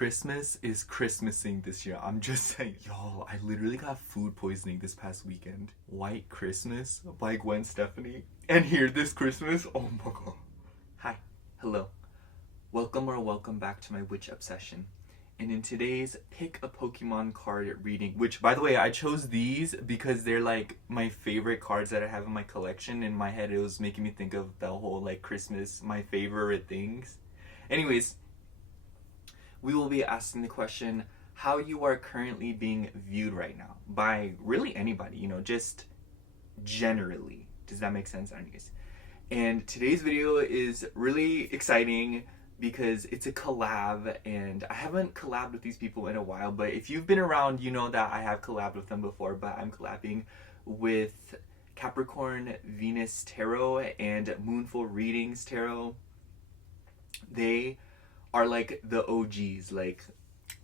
Christmas is Christmasing this year. I'm just saying, y'all, I literally got food poisoning this past weekend. White Christmas by Gwen Stefani. And here this Christmas, oh my god. Hi, hello. Welcome back to my witch obsession. And in today's pick a Pokemon card reading, which by the way, I chose these because they're like my favorite cards that I have in my collection. In my head, it was making me think of the whole like Christmas, my favorite things. Anyways, we will be asking the question how you are currently being viewed right now by really anybody, you know, just generally. Does that make sense? Anyways, and today's video is really exciting because it's a collab, and I haven't collabed with these people in a while, but if you've been around, you know that I have collabed with them before. But I'm collabing with Capricorn Venus Tarot and Moonful Readings Tarot. They are like the OGs. Like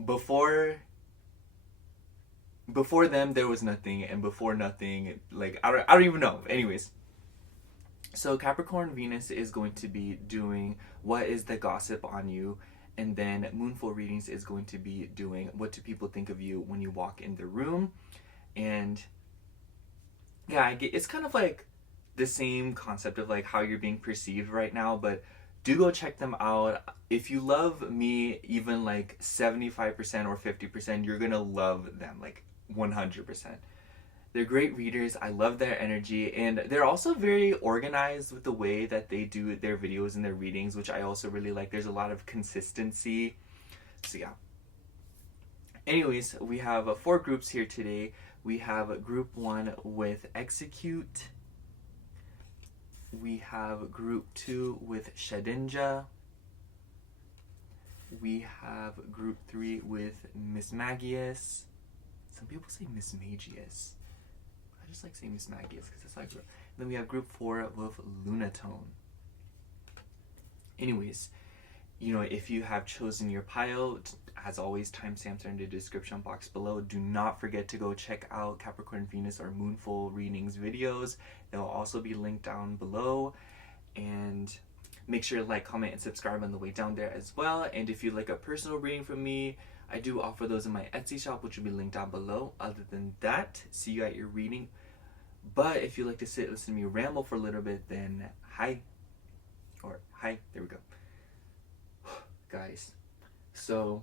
before them there was nothing, and before nothing, like I don't even know. Anyways, so Capricorn Venus is going to be doing what is the gossip on you, and then Moonful Readings is going to be doing what do people think of you when you walk in the room. And yeah, it's kind of like the same concept of like how you're being perceived right now, but do go check them out. If you love me even like 75% or 50%, you're gonna love them like 100%. They're great readers. I love their energy, and they're also very organized with the way that they do their videos and their readings, which I also really like. There's a lot of consistency. So yeah. Anyways, we have 4 groups here today. We have group 1 with Execute. We have group 2 with Shedinja. We have group 3 with Miss Magius. Some people say Miss Magius. I just like saying Miss Magius because it's like. Then we have group 4 with Lunatone. Anyways, you know, if you have chosen your pile, as always, timestamps are in the description box below. Do not forget to go check out Capricorn Venus or Moonful Readings videos. They'll also be linked down below. And make sure to like, comment, and subscribe on the way down there as well. And if you'd like a personal reading from me, I do offer those in my Etsy shop, which will be linked down below. Other than that, see you at your reading. But if you like to sit, listen to me ramble for a little bit, then hi. Or hi, there we go. Guys, so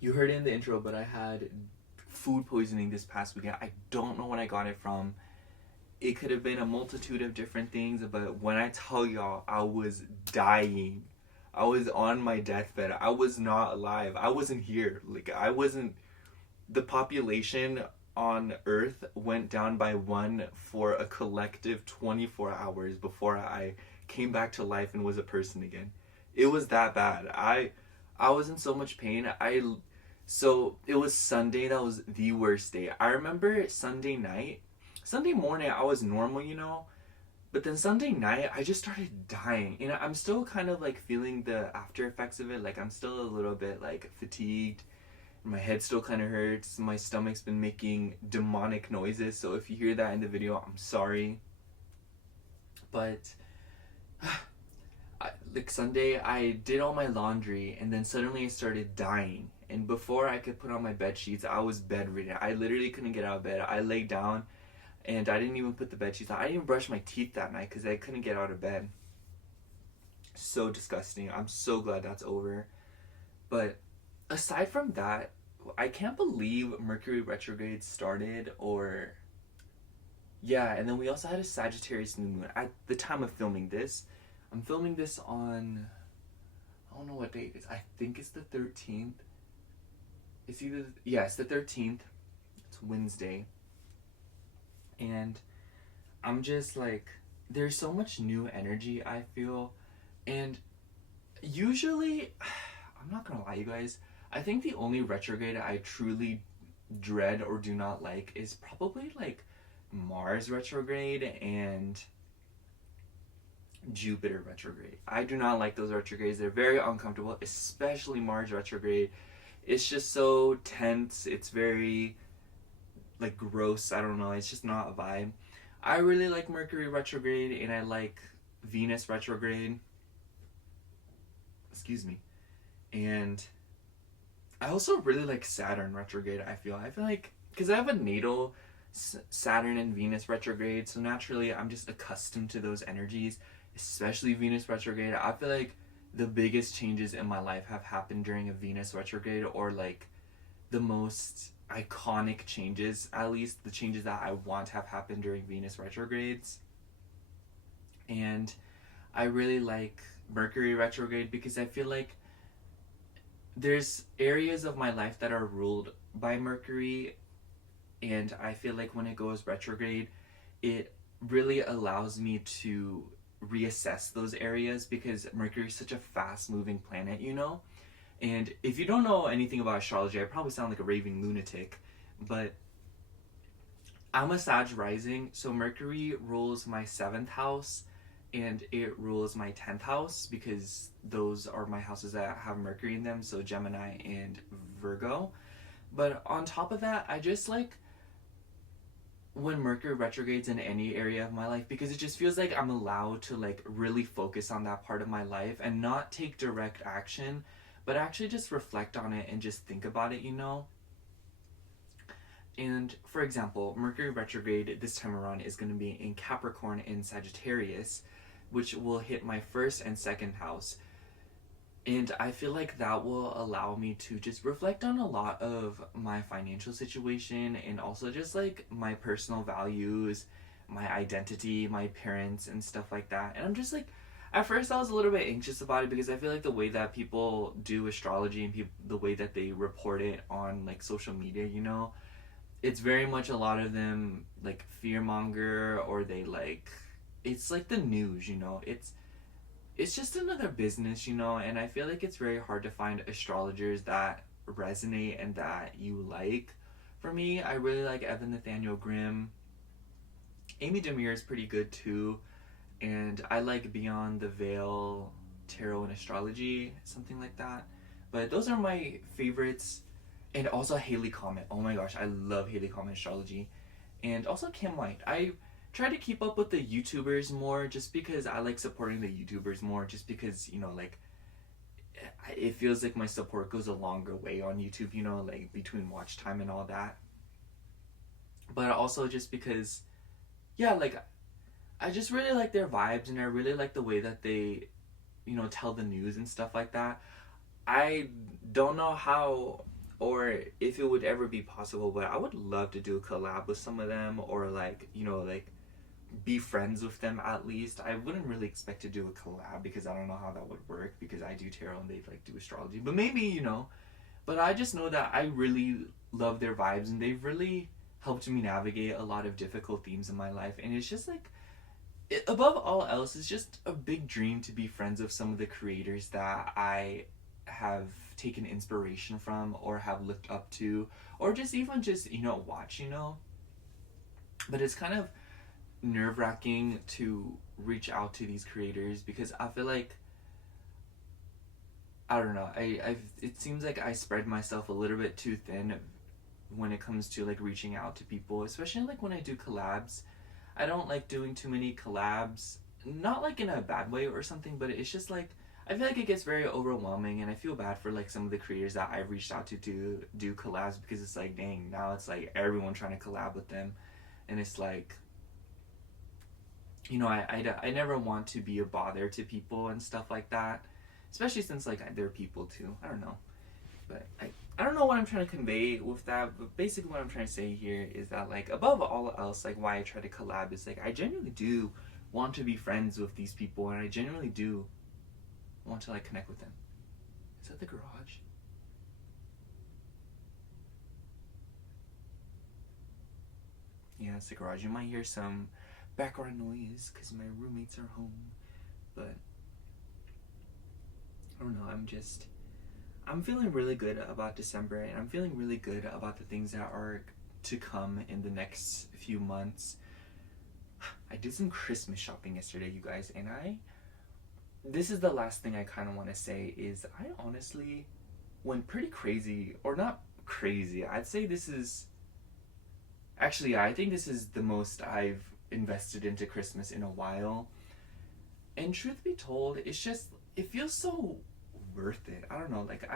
you heard it in the intro, but I had food poisoning this past weekend. I don't know when I got it from. It could have been a multitude of different things, but when I tell y'all, I was dying. I was on my deathbed. I was not alive. I wasn't here. Like, I wasn't. The population on Earth went down by 1 for a collective 24 hours before I came back to life and was a person again. It was that bad. I was in so much pain. So it was Sunday. That was the worst day. I remember Sunday night. Sunday morning, I was normal, you know. But then Sunday night, I just started dying. You know, I'm still kind of like feeling the after effects of it. Like, I'm still a little bit like fatigued. My head still kind of hurts. My stomach's been making demonic noises. So if you hear that in the video, I'm sorry. But like Sunday, I did all my laundry, and then suddenly I started dying. And before I could put on my bed sheets, I was bedridden. I literally couldn't get out of bed. I laid down, and I didn't even put the bed sheets on. I didn't even brush my teeth that night because I couldn't get out of bed. So disgusting. I'm so glad that's over. But aside from that, I can't believe Mercury retrograde started, or yeah, and then we also had a Sagittarius new moon at the time of filming this. I'm filming this on, I don't know what date it is. I think it's the 13th. It's either, yeah, it's the 13th. It's Wednesday. And I'm just like, there's so much new energy, I feel. And usually, I'm not gonna lie, you guys, I think the only retrograde I truly dread or do not like is probably like Mars retrograde and Jupiter retrograde. I do not like those retrogrades. They're very uncomfortable, especially Mars retrograde. It's just so tense. It's very like gross. I don't know. It's just not a vibe. I really like Mercury retrograde, and I like Venus retrograde. Excuse me. And I also really like Saturn retrograde. I feel like because I have a natal Saturn and Venus retrograde, so naturally I'm just accustomed to those energies, especially Venus retrograde. I feel like the biggest changes in my life have happened during a Venus retrograde, or like the most iconic changes, at least the changes that I want to have happen during Venus retrogrades. And I really like Mercury retrograde because I feel like there's areas of my life that are ruled by Mercury, and I feel like when it goes retrograde, it really allows me to reassess those areas because Mercury is such a fast moving planet, you know? And if you don't know anything about astrology, I probably sound like a raving lunatic, but I'm a Sag rising, so Mercury rules my 7th house and it rules my 10th house because those are my houses that have Mercury in them, so Gemini and Virgo. But on top of that, I just like when Mercury retrogrades in any area of my life because it just feels like I'm allowed to like really focus on that part of my life and not take direct action, but actually just reflect on it and just think about it, you know? And for example, Mercury retrograde this time around is going to be in Capricorn and Sagittarius, which will hit my 1st and 2nd house. And I feel like that will allow me to just reflect on a lot of my financial situation and also just like my personal values, my identity, my parents, and stuff like that. And I'm just like, at first I was a little bit anxious about it because I feel like the way that people do astrology and the way that they report it on like social media, you know, it's very much a lot of them like fearmonger, or they like, it's like the news, you know, it's just another business, you know, and I feel like it's very hard to find astrologers that resonate and that you like. For me, I really like Evan Nathaniel Grimm. Amy Demir is pretty good too, and I like Beyond the Veil Tarot and Astrology, something like that. But those are my favorites. And also Haley Comet. Oh my gosh, I love Haley Comet Astrology. And also Kim White. I try to keep up with the YouTubers more just because I like supporting the YouTubers more, just because, you know, like it feels like my support goes a longer way on YouTube, you know, like between watch time and all that. But also just because, yeah, like I just really like their vibes and I really like the way that they, you know, tell the news and stuff like that. I don't know how or if it would ever be possible, but I would love to do a collab with some of them, or like, you know, like be friends with them at least. I wouldn't really expect to do a collab because I don't know how that would work because I do tarot and they like do astrology. But maybe, you know, but I just know that I really love their vibes and they've really helped me navigate a lot of difficult themes in my life. And it's just like, above all else, it's just a big dream to be friends with some of the creators that I have taken inspiration from or have looked up to, or just even just, you know, watch, you know. But it's kind of nerve-wracking to reach out to these creators because I feel like, I don't know, it seems like I spread myself a little bit too thin when it comes to like reaching out to people, especially like when I do collabs. I don't like doing too many collabs, not like in a bad way or something, but it's just like I feel like it gets very overwhelming, and I feel bad for like some of the creators that I've reached out to do collabs because it's like, dang, now it's like everyone trying to collab with them, and it's like, you know, I never want to be a bother to people and stuff like that, especially since like they're people too. I don't know, but I don't know what I'm trying to convey with that, but basically what I'm trying to say here is that like above all else, like why I try to collab is like I genuinely do want to be friends with these people, and I genuinely do want to like connect with them. Is that the garage? Yeah, it's the garage. You might hear some background noise because my roommates are home, but I don't know, I'm feeling really good about December, and I'm feeling really good about the things that are to come in the next few months. I did some Christmas shopping yesterday, you guys, and this is the last thing I kind of want to say is I honestly went pretty crazy, or not crazy. I'd say this is, actually, yeah, I think this is the most I've invested into Christmas in a while. And truth be told, it's just, it feels so worth it. I don't know, like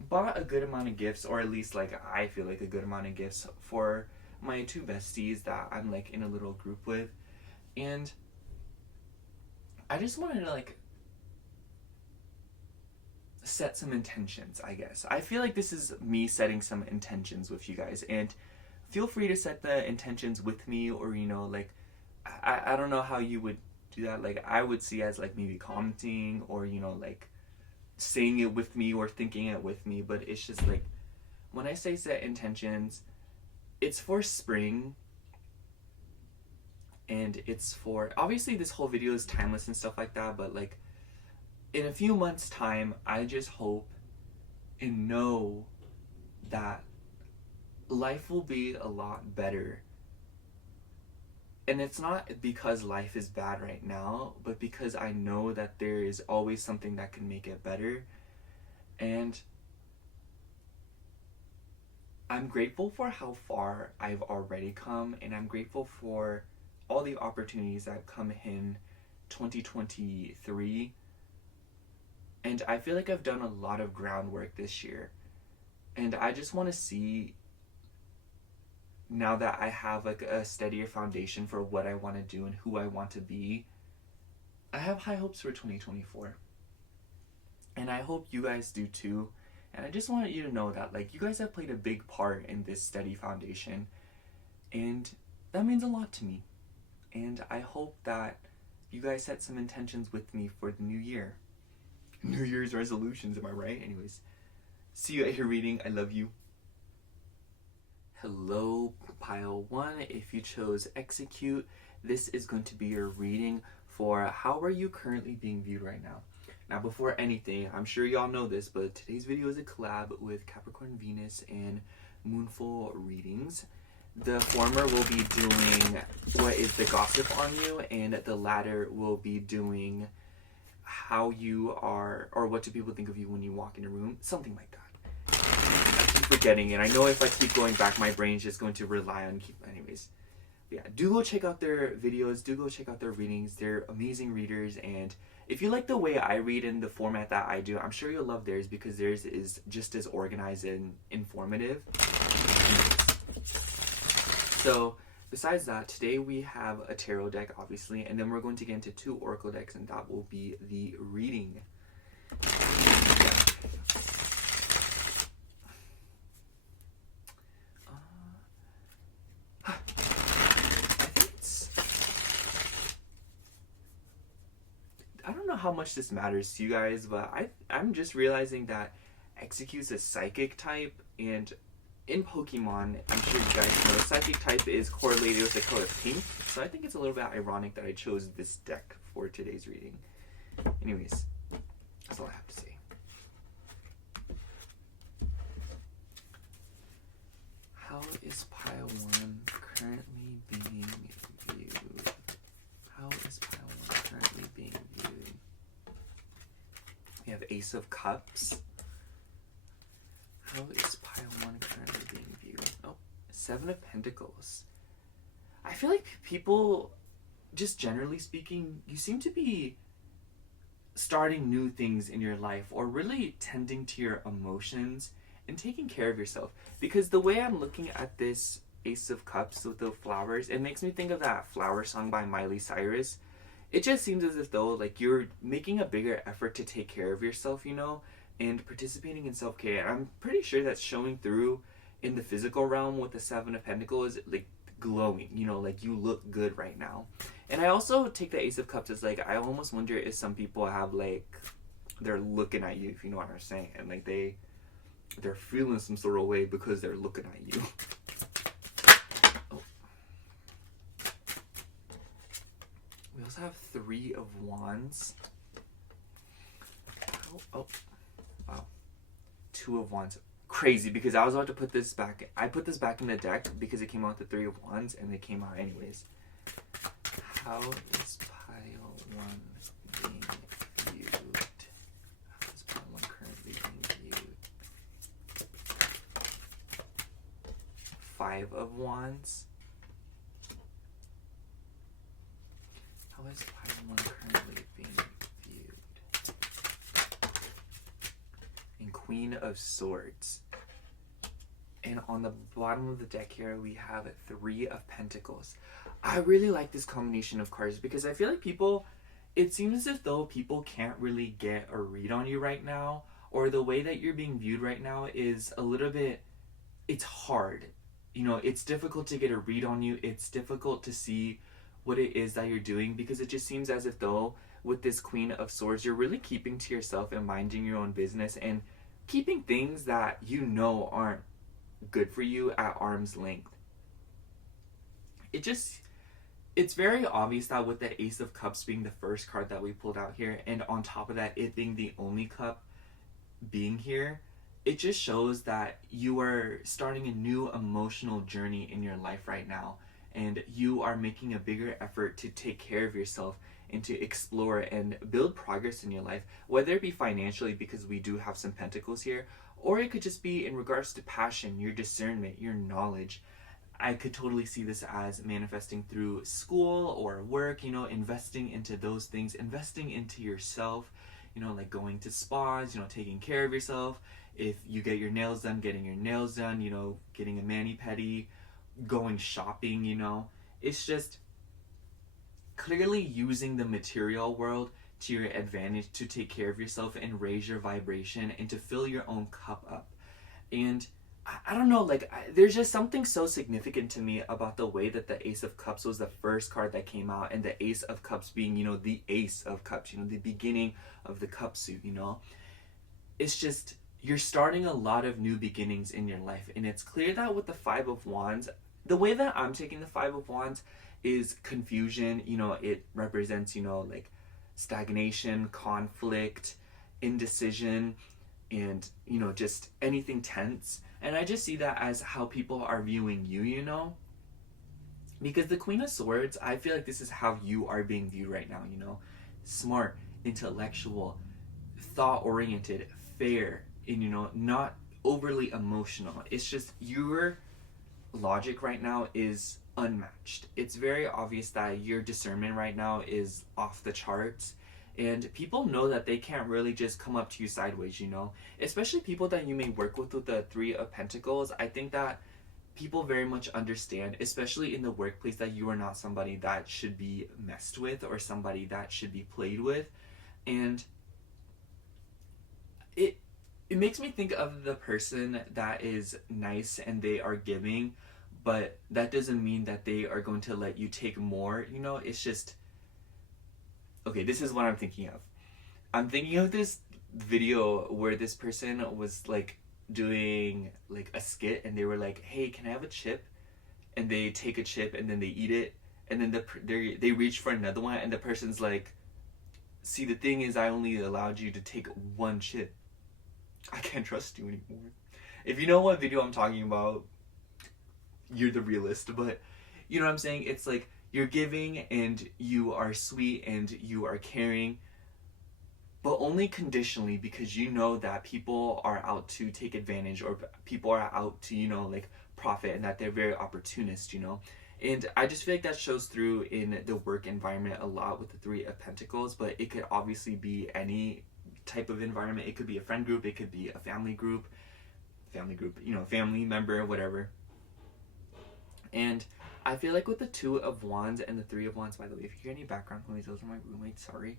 bought a good amount of gifts, or at least like I feel like a good amount of gifts for my two besties that I'm like in a little group with. And I just wanted to like set some intentions, I guess. I feel like this is me setting some intentions with you guys, and feel free to set the intentions with me, or you know, like I don't know how you would do that. Like I would see as like maybe commenting, or you know, like saying it with me or thinking it with me. But it's just like when I say set intentions, it's for spring, and it's for, obviously this whole video is timeless and stuff like that, but like in a few months time, I just hope and know that life will be a lot better. And it's not because life is bad right now, but because I know that there is always something that can make it better. And I'm grateful for how far I've already come, and I'm grateful for all the opportunities that come in 2023. And I feel like I've done a lot of groundwork this year. And I just want to see, now that I have like a steadier foundation for what I want to do and who I want to be, I have high hopes for 2024. And I hope you guys do too. And I just want you to know that like you guys have played a big part in this steady foundation, and that means a lot to me. And I hope that you guys set some intentions with me for the new year. New Year's resolutions, am I right? Anyways, see you at your reading. I love you. Hello, pile 1. If you chose execute, this is going to be your reading for how are you currently being viewed right now. Now, before anything, I'm sure y'all know this, but today's video is a collab with Capricorn Venus and Moonful readings. The former will be doing what is the gossip on you, and the latter will be doing how you are, or what do people think of you when you walk in a room, something like that. I keep forgetting it. I know if I keep going back, my brain's just going to rely on anyways. Yeah, do go check out their videos, do go check out their readings. They're amazing readers, and if you like the way I read in the format that I do, I'm sure you'll love theirs, because theirs is just as organized and informative. So besides that, today we have a tarot deck, obviously, and then we're going to get into 2 oracle decks, and that will be the reading. I don't know how much this matters to you guys, but I'm just realizing that Execute's a psychic type, and in Pokemon, I'm sure you guys know, psychic type is correlated with the color pink, so I think it's a little bit ironic that I chose this deck for today's reading. Anyways, that's all I have to say. How is pile 1 currently being viewed? How is pile 1 currently being viewed? We have Ace of Cups. How is pile 1 currently being viewed? Oh, 7 of Pentacles. I feel like people, just generally speaking, you seem to be starting new things in your life, or really tending to your emotions and taking care of yourself. Because the way I'm looking at this Ace of Cups with the flowers, it makes me think of that flower song by Miley Cyrus. It just seems as if though, like, you're making a bigger effort to take care of yourself, you know, and participating in self-care. I'm pretty sure that's showing through in the physical realm with the 7 of Pentacles, like glowing, you know, like you look good right now. And I also take the Ace of Cups as like, I almost wonder if some people have like, they're looking at you, if you know what I'm saying, and like they're feeling some sort of way because they're looking at you. Oh. We also have 3 of Wands. Oh. Wow. 2 of Wands. Crazy, because I was about to put this back. I put this back in the deck because it came out with the 3 of Wands, and they came out anyways. How is pile 1 being viewed? How is pile 1 currently being viewed? 5 of Wands. How is pile 1 currently being viewed? And Queen of of Swords. And on the bottom of the deck here, we have 3 of Pentacles. I really like this combination of cards because I feel like people, it seems as though people can't really get a read on you right now, or the way that you're being viewed right now is a little bit, it's hard. You know, it's difficult to get a read on you. It's difficult to see what it is that you're doing because it just seems as if though with this Queen of Swords, you're really keeping to yourself and minding your own business and keeping things that you know aren't good for you at arm's length. It's very obvious that with the Ace of Cups being the first card that we pulled out here, and on top of that it being the only cup being here, it just shows that you are starting a new emotional journey in your life right now, and you are making a bigger effort to take care of yourself and to explore and build progress in your life, whether it be financially, because we do have some pentacles here, or it could just be in regards to passion, your discernment, your knowledge. I could totally see this as manifesting through school or work, you know, investing into those things, investing into yourself, you know, like going to spas, you know, taking care of yourself. If you get your nails done, getting your nails done, you know, getting a mani-pedi, going shopping, you know. It's just clearly using the material world to your advantage to take care of yourself and raise your vibration and to fill your own cup up. And I don't know, like, there's just something so significant to me about the way that the Ace of Cups was the first card that came out, and the Ace of Cups being, you know, the Ace of Cups, you know, the beginning of the cup suit, you know. It's just, you're starting a lot of new beginnings in your life, and it's clear that with the Five of Wands, the way that I'm taking the Five of Wands is confusion, you know, it represents, you know, like stagnation, conflict, indecision, and, you know, just anything tense. And I just see that as how people are viewing you, you know? Because the Queen of Swords, I feel like this is how you are being viewed right now, you know? Smart, intellectual, thought-oriented, fair, and, you know, not overly emotional. It's just your logic right now is unmatched. It's very obvious that your discernment right now is off the charts. And people know that they can't really just come up to you sideways, you know? Especially people that you may work with the Three of Pentacles. I think that people very much understand, especially in the workplace, that you are not somebody that should be messed with or somebody that should be played with. And it makes me think of the person that is nice and they are giving, but that doesn't mean that they are going to let you take more, you know? It's just... Okay, this is what I'm thinking of. I'm thinking of this video where this person was like doing like a skit, and they were like, "Hey, can I have a chip?" And they take a chip and then they eat it, and then they reach for another one, and the person's like, "See, the thing is, I only allowed you to take one chip. I can't trust you anymore." If you know what video I'm talking about, you're the realist. But you know what I'm saying? It's like, you're giving and you are sweet and you are caring, but only conditionally, because you know that people are out to take advantage, or people are out to, you know, like profit, and that they're very opportunist, you know. And I just feel like that shows through in the work environment a lot with the Three of Pentacles, but it could obviously be any type of environment. It could be a friend group, it could be a family group, you know, family member, whatever. And I feel like with the Two of Wands and the Three of Wands, by the way, if you hear any background noise, those are my roommates, sorry.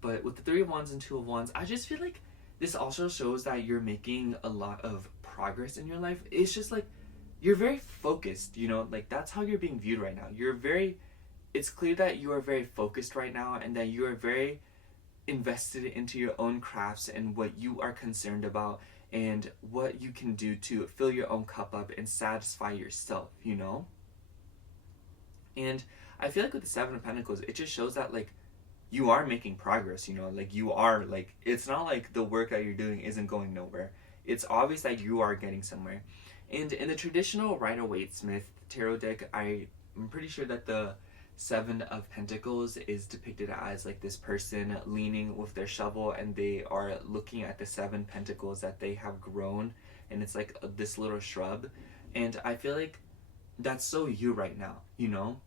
But with the Three of Wands and Two of Wands, I just feel like this also shows that you're making a lot of progress in your life. It's just like, you're very focused, you know, like that's how you're being viewed right now. It's clear that you are very focused right now, and that you are very invested into your own crafts and what you are concerned about and what you can do to fill your own cup up and satisfy yourself, you know? And I feel like with the Seven of Pentacles, it just shows that, like, you are making progress, you know? Like, you are, like, it's not like the work that you're doing isn't going nowhere. It's obvious that you are getting somewhere. And in the traditional Rider-Waite-Smith tarot deck, I'm pretty sure that the Seven of Pentacles is depicted as, like, this person leaning with their shovel, and they are looking at the Seven Pentacles that they have grown, and it's like this little shrub. And I feel like that's so you right now, you know?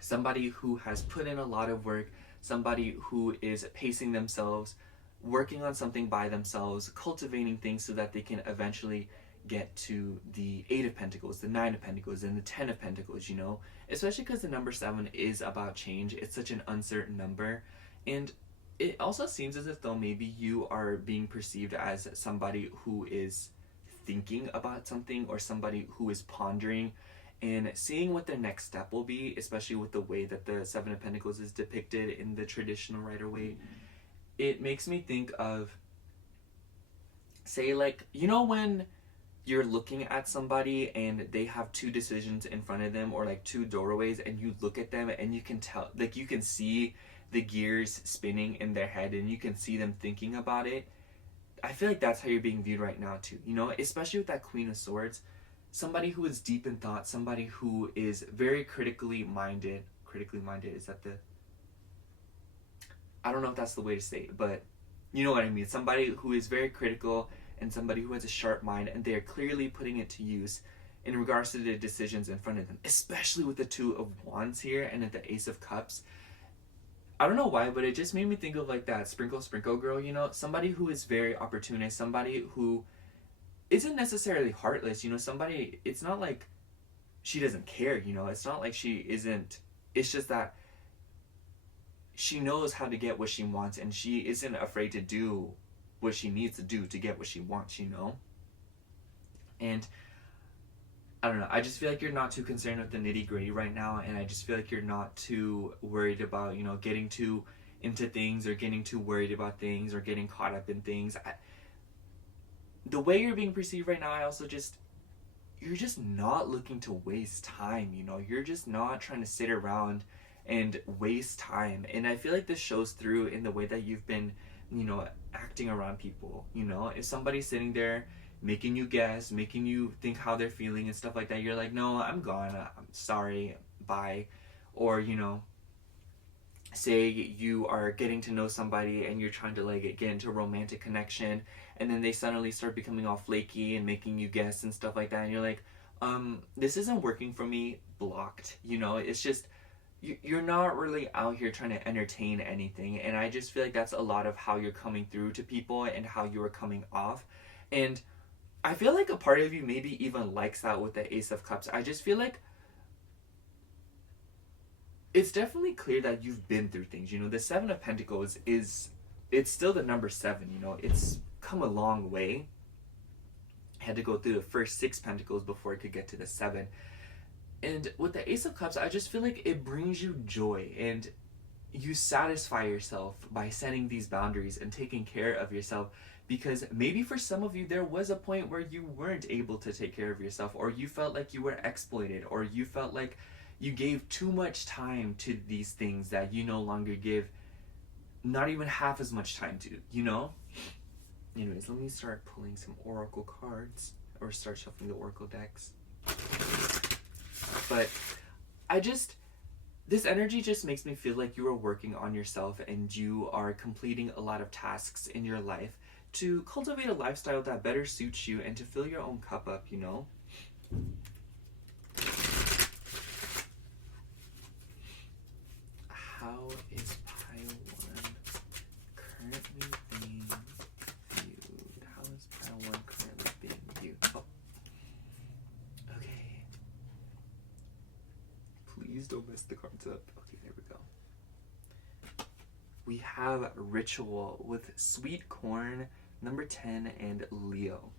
Somebody who has put in a lot of work, somebody who is pacing themselves working on something by themselves, cultivating things so that they can eventually get to the 8 of Pentacles, the 9 of Pentacles, and the 10 of Pentacles, you know? Especially because the number 7 is about change. It's such an uncertain number. And it also seems as if though maybe you are being perceived as somebody who is thinking about something, or somebody who is pondering and seeing what their next step will be, especially with the way that the 7 of Pentacles is depicted in the traditional Rider-Waite. It makes me think of, say, like, you know, when you're looking at somebody and they have 2 decisions in front of them, or like 2 doorways, and you look at them and you can tell, like, you can see the gears spinning in their head and you can see them thinking about it. I feel like that's how you're being viewed right now too, you know, especially with that Queen of Swords. Somebody who is deep in thought, somebody who is very critically minded, is that the, I don't know if that's the way to say it, but you know what I mean. Somebody who is very critical and somebody who has a sharp mind, and they are clearly putting it to use in regards to the decisions in front of them, especially with the 2 of Wands here and at the Ace of Cups. I don't know why, but it just made me think of like that sprinkle girl, you know, somebody who is very opportunist, somebody who isn't necessarily heartless, you know, somebody, it's not like she doesn't care, you know, it's not like she isn't, it's just that she knows how to get what she wants, and she isn't afraid to do what she needs to do to get what she wants, you know? And I don't know, I just feel like you're not too concerned with the nitty-gritty right now, and I just feel like you're not too worried about, you know, getting too into things, or getting too worried about things, or getting caught up in things. The way you're being perceived right now, I also just, you're just not looking to waste time, you know? You're just not trying to sit around and waste time. And I feel like this shows through in the way that you've been, you know, acting around people, you know? If somebody's sitting there making you guess, making you think how they're feeling and stuff like that, you're like, no, I'm gone, I'm sorry, bye. Or, you know, say you are getting to know somebody and you're trying to like get into a romantic connection, and then they suddenly start becoming all flaky and making you guess and stuff like that, and you're like, this isn't working for me, blocked, you know? It's just, you're not really out here trying to entertain anything. And I just feel like that's a lot of how you're coming through to people and how you are coming off. And I feel like a part of you maybe even likes that with the Ace of Cups. I just feel like it's definitely clear that you've been through things. You know, the 7 of Pentacles is, it's still the number 7, you know, it's come a long way. I had to go through the first 6 Pentacles before I could get to the 7. And with the Ace of Cups, I just feel like it brings you joy, and you satisfy yourself by setting these boundaries and taking care of yourself. Because maybe for some of you, there was a point where you weren't able to take care of yourself, or you felt like you were exploited, or you felt like you gave too much time to these things that you no longer give not even half as much time to, you know? Anyways, let me start pulling some oracle cards, or start shuffling the oracle decks. But I just, this energy just makes me feel like you are working on yourself, and you are completing a lot of tasks in your life to cultivate a lifestyle that better suits you and to fill your own cup up, you know? How is pile 1 currently being viewed? How is pile 1 currently being viewed? Oh. Okay. Please don't mess the cards up. Okay, there we go. We have Ritual with Sweet Corn, number 10, and Leo.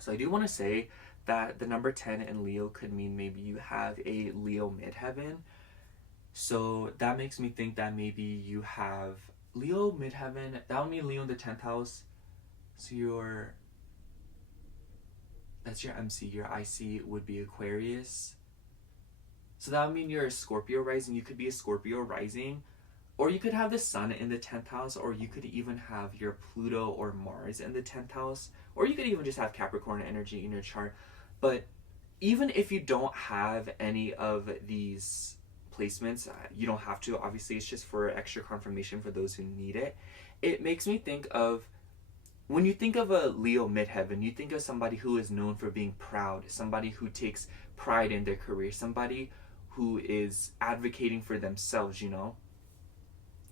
So I do want to say that the number 10 and Leo could mean maybe you have a Leo midheaven. So that makes me think that maybe you have Leo midheaven. That would mean Leo in the 10th house. So that's your MC. Your IC would be Aquarius. So that would mean you're a Scorpio rising. You could be a Scorpio rising. Or you could have the Sun in the 10th house, or you could even have your Pluto or Mars in the 10th house, or you could even just have Capricorn energy in your chart. But even if you don't have any of these placements, you don't have to, obviously, it's just for extra confirmation for those who need it. It makes me think of, when you think of a Leo midheaven, you think of somebody who is known for being proud, somebody who takes pride in their career, somebody who is advocating for themselves, you know?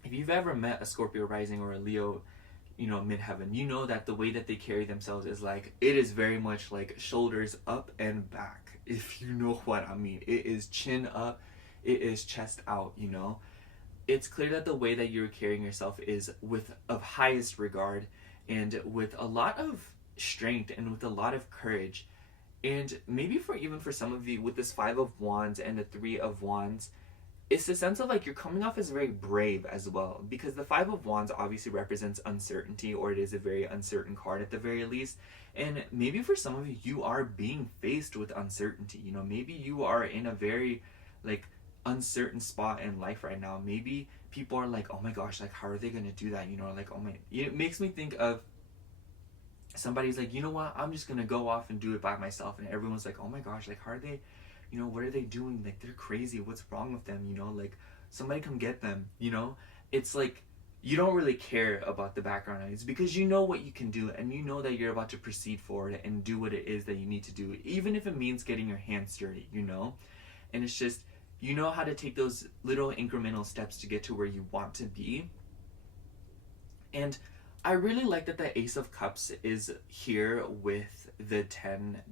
If you've ever met a Scorpio rising or a Leo you know, midheaven, you know that the way that they carry themselves is like, it is very much like shoulders up and back, if you know what I mean. It is chin up, it is chest out, you know. It's clear that the way that you're carrying yourself is with of highest regard and with a lot of strength and with a lot of courage. And maybe for even for some of you with this 5 of Wands and the 3 of Wands, it's the sense of like you're coming off as very brave as well, because the 5 of Wands obviously represents uncertainty, or it is a very uncertain card at the very least. And maybe for some of you, you are being faced with uncertainty. You know, maybe you are in a very like uncertain spot in life right now. Maybe people are like, oh my gosh, like how are they gonna do that? You know, like, oh my, it makes me think of somebody's like, you know what, I'm just gonna go off and do it by myself, and everyone's like, oh my gosh, like how are they, you know, what are they doing? Like they're crazy, what's wrong with them? You know, like somebody come get them, you know. It's like you don't really care about the background noise because you know what you can do, and you know that you're about to proceed forward and do what it is that you need to do, even if it means getting your hands dirty, you know. And it's just, you know how to take those little incremental steps to get to where you want to be. And I really like that the Ace of Cups is here with the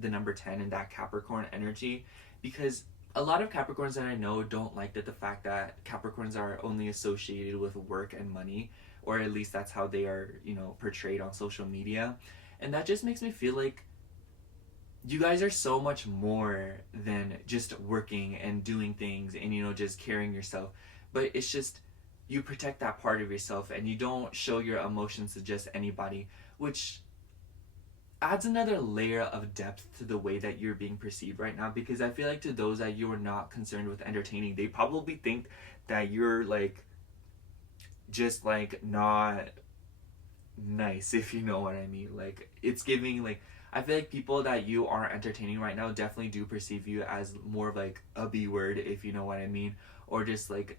number 10 in that Capricorn energy, because a lot of Capricorns that I know don't like the fact that Capricorns are only associated with work and money, or at least that's how they are, you know, portrayed on social media. And that just makes me feel like you guys are so much more than just working and doing things and, you know, just carrying yourself. But it's just, you protect that part of yourself and you don't show your emotions to just anybody, which adds another layer of depth to the way that you're being perceived right now. Because I feel like to those that you are not concerned with entertaining, they probably think that you're like just like not nice, if you know what I mean. Like it's giving like, I feel like people that you are entertaining right now definitely do perceive you as more of like a B word, if you know what I mean, or just like,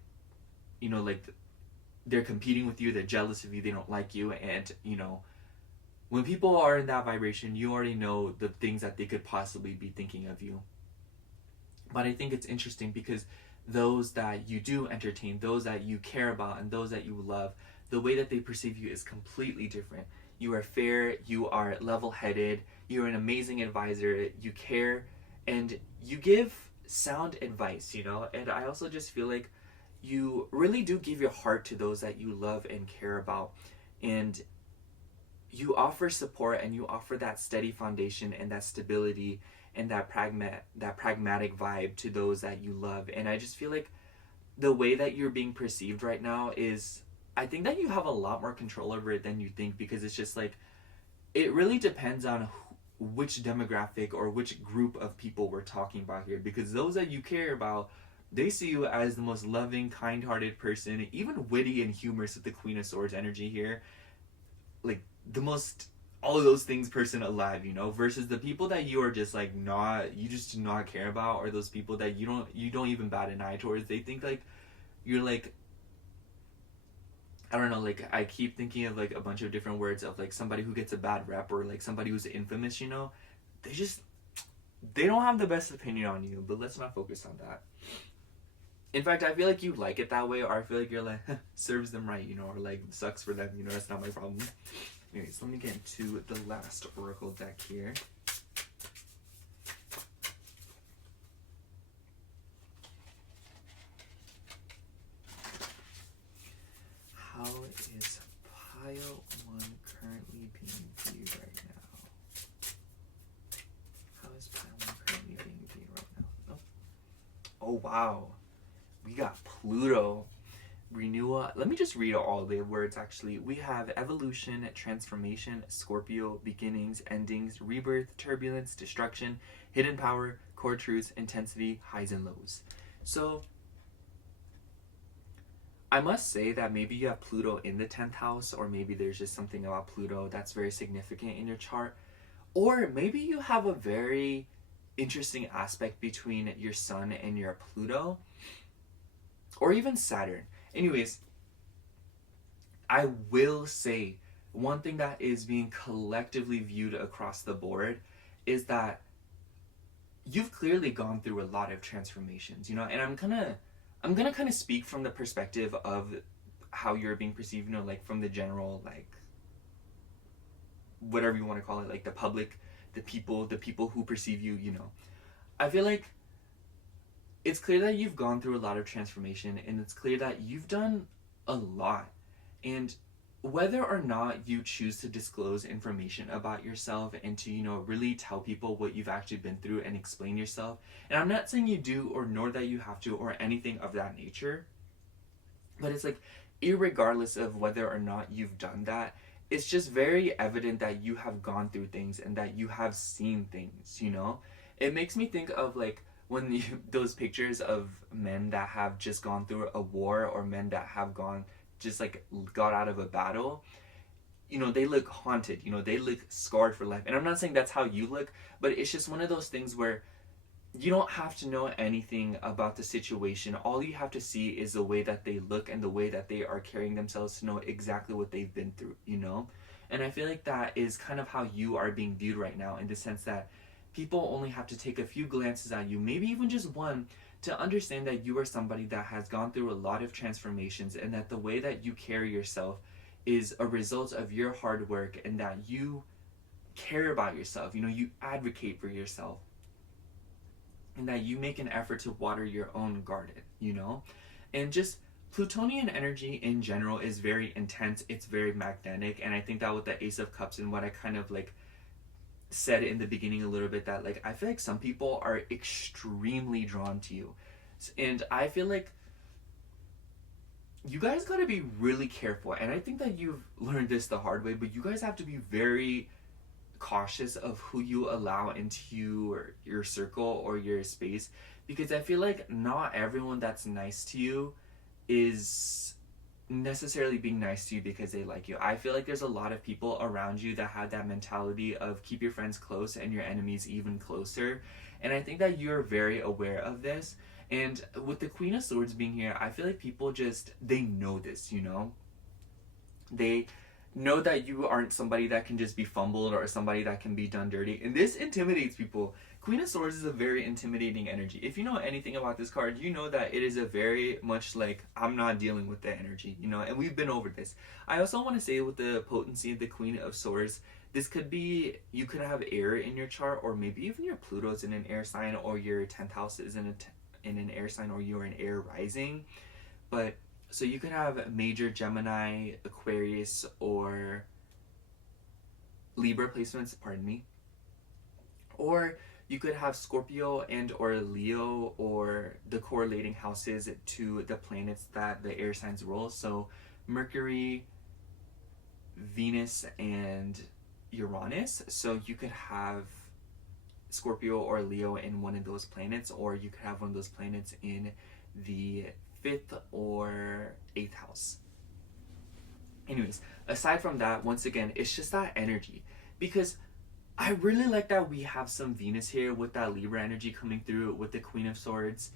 you know, like they're competing with you, they're jealous of you, they don't like you. And you know, when people are in that vibration, you already know the things that they could possibly be thinking of you. But I think it's interesting because those that you do entertain, those that you care about, and those that you love, the way that they perceive you is completely different. You are fair, you are level-headed, you're an amazing advisor, you care, and you give sound advice, you know. And I also just feel like you really do give your heart to those that you love and care about, and you offer support and you offer that steady foundation and that stability and that pragmatic vibe to those that you love. And I just feel like the way that you're being perceived right now is, I think that you have a lot more control over it than you think, because it's just like, it really depends on which demographic or which group of people we're talking about here. Because those that you care about, they see you as the most loving, kind-hearted person, even witty and humorous with the Queen of Swords energy here. Like the most, all of those things person alive, you know, versus the people that you are just like not, you just do not care about, or those people that you don't even bat an eye towards. They think like you're like, I don't know, like I keep thinking of like a bunch of different words of like somebody who gets a bad rep, or like somebody who's infamous, you know. They don't have the best opinion on you, but let's not focus on that. In fact, I feel like you like it that way, or I feel like you're like, serves them right, you know, or like sucks for them, you know, that's not my problem. Anyways, let me get into the last oracle deck here. How is pile 1 currently being viewed right now? How is pile 1 currently being viewed right now? Oh wow. We got Pluto, renewal. Let me just read all the words actually. We have evolution, transformation, Scorpio, beginnings, endings, rebirth, turbulence, destruction, hidden power, core truths, intensity, highs and lows. So I must say that maybe you have Pluto in the 10th house, or maybe there's just something about Pluto that's very significant in your chart. Or maybe you have a very interesting aspect between your sun and your Pluto, or even Saturn. Anyways, I will say one thing that is being collectively viewed across the board is that you've clearly gone through a lot of transformations, you know. And I'm gonna kind of speak from the perspective of how you're being perceived, you know, like from the general like whatever you want to call it, like the public, the people who perceive you, you know. I feel like it's clear that you've gone through a lot of transformation, and it's clear that you've done a lot. And whether or not you choose to disclose information about yourself and to, you know, really tell people what you've actually been through and explain yourself, and I'm not saying you do or nor that you have to or anything of that nature, but it's like, irregardless of whether or not you've done that, it's just very evident that you have gone through things and that you have seen things, you know? It makes me think of like when those pictures of men that have just gone through a war, or men that have just like got out of a battle, you know, they look haunted, you know, they look scarred for life. And I'm not saying that's how you look, but it's just one of those things where you don't have to know anything about the situation. All you have to see is the way that they look and the way that they are carrying themselves to know exactly what they've been through, you know? And I feel like that is kind of how you are being viewed right now, in the sense that people only have to take a few glances at you, maybe even just one, to understand that you are somebody that has gone through a lot of transformations, and that the way that you carry yourself is a result of your hard work, and that you care about yourself, you know, you advocate for yourself, and that you make an effort to water your own garden, you know? And just Plutonian energy in general is very intense, it's very magnetic, and I think that with the Ace of Cups and what I kind of like said in the beginning a little bit, that like I feel like some people are extremely drawn to you, and I feel like you guys got to be really careful, and I think that you've learned this the hard way, but you guys have to be very cautious of who you allow into your circle or your space, because I feel like not everyone that's nice to you is necessarily being nice to you because they like you. I feel like there's a lot of people around you that have that mentality of keep your friends close and your enemies even closer, and I think that you're very aware of this. And with the Queen of Swords being here, I feel like people just, they know this, you know? They know that you aren't somebody that can just be fumbled or somebody that can be done dirty, and this intimidates people. Queen of Swords is a very intimidating energy. If you know anything about this card, you know that it is a very much like, I'm not dealing with that energy, you know, and we've been over this. I also want to say with the potency of the Queen of Swords, this could be, you could have air in your chart, or maybe even your Pluto's in an air sign, or your 10th house is in an air sign, or you're an air rising. But so you could have major Gemini, Aquarius, or Libra placements, pardon me. Or you could have Scorpio and or Leo, or the correlating houses to the planets that the air signs rule. So Mercury, Venus, and Uranus. So you could have Scorpio or Leo in one of those planets, or you could have one of those planets in the 5th or 8th house. Anyways, aside from that, once again, it's just that energy, because I really like that we have some Venus here with that Libra energy coming through with the Queen of Swords,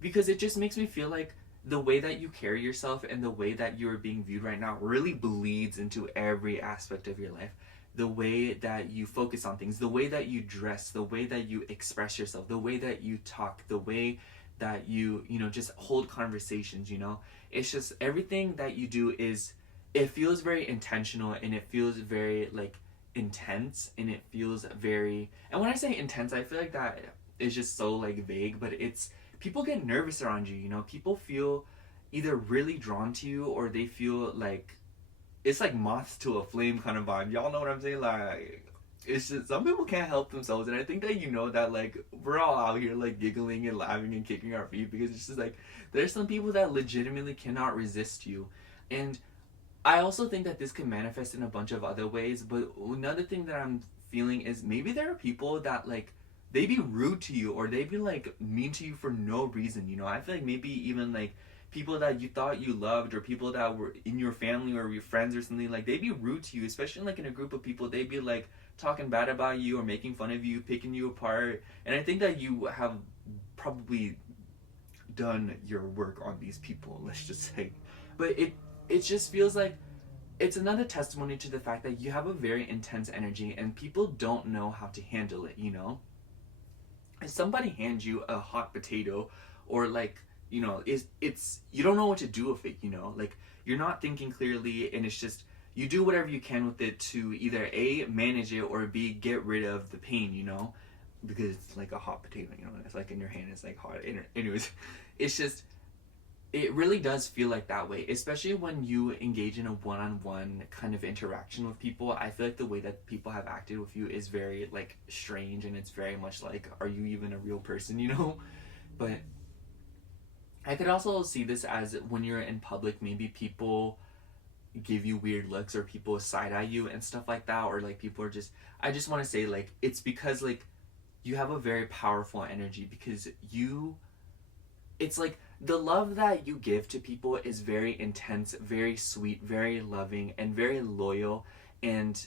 because it just makes me feel like the way that you carry yourself and the way that you are being viewed right now really bleeds into every aspect of your life. The way that you focus on things, the way that you dress, the way that you express yourself, the way that you talk, the way that you know, just hold conversations, you know? It's just everything that you do is, it feels very intentional, and it feels very like intense, and it feels very, and when I say intense, I feel like that is just so like vague, but it's, people get nervous around you, you know? People feel either really drawn to you, or they feel like, it's like moths to a flame kind of vibe. Y'all know what I'm saying? Like, it's just, some people can't help themselves, and I think that you know that, like, we're all out here like giggling and laughing and kicking our feet, because it's just like, there's some people that legitimately cannot resist you. And I also think that this can manifest in a bunch of other ways, but another thing that I'm feeling is maybe there are people that like, they be rude to you, or they be like mean to you for no reason, you know? I feel like maybe even like people that you thought you loved, or people that were in your family or your friends or something, like they be rude to you, especially like in a group of people. They be like talking bad about you or making fun of you, picking you apart. And I think that you have probably done your work on these people, let's just say. But it just feels like it's another testimony to the fact that you have a very intense energy, and people don't know how to handle it, you know? If somebody hands you a hot potato, or like, you know, it's you don't know what to do with it, you know? Like, you're not thinking clearly, and it's just, you do whatever you can with it to either A, manage it, or B, get rid of the pain, you know, because it's like a hot potato, you know, it's like in your hand, it's like hot. Anyways, it's just, it really does feel like that way, especially when you engage in a one-on-one kind of interaction with people. I feel like the way that people have acted with you is very like strange, and it's very much like, are you even a real person, you know? But I could also see this as when you're in public, maybe people give you weird looks, or people side-eye you and stuff like that, or like people are just, I just want to say, like, it's because like you have a very powerful energy, because you, it's like the love that you give to people is very intense, very sweet, very loving, and very loyal. And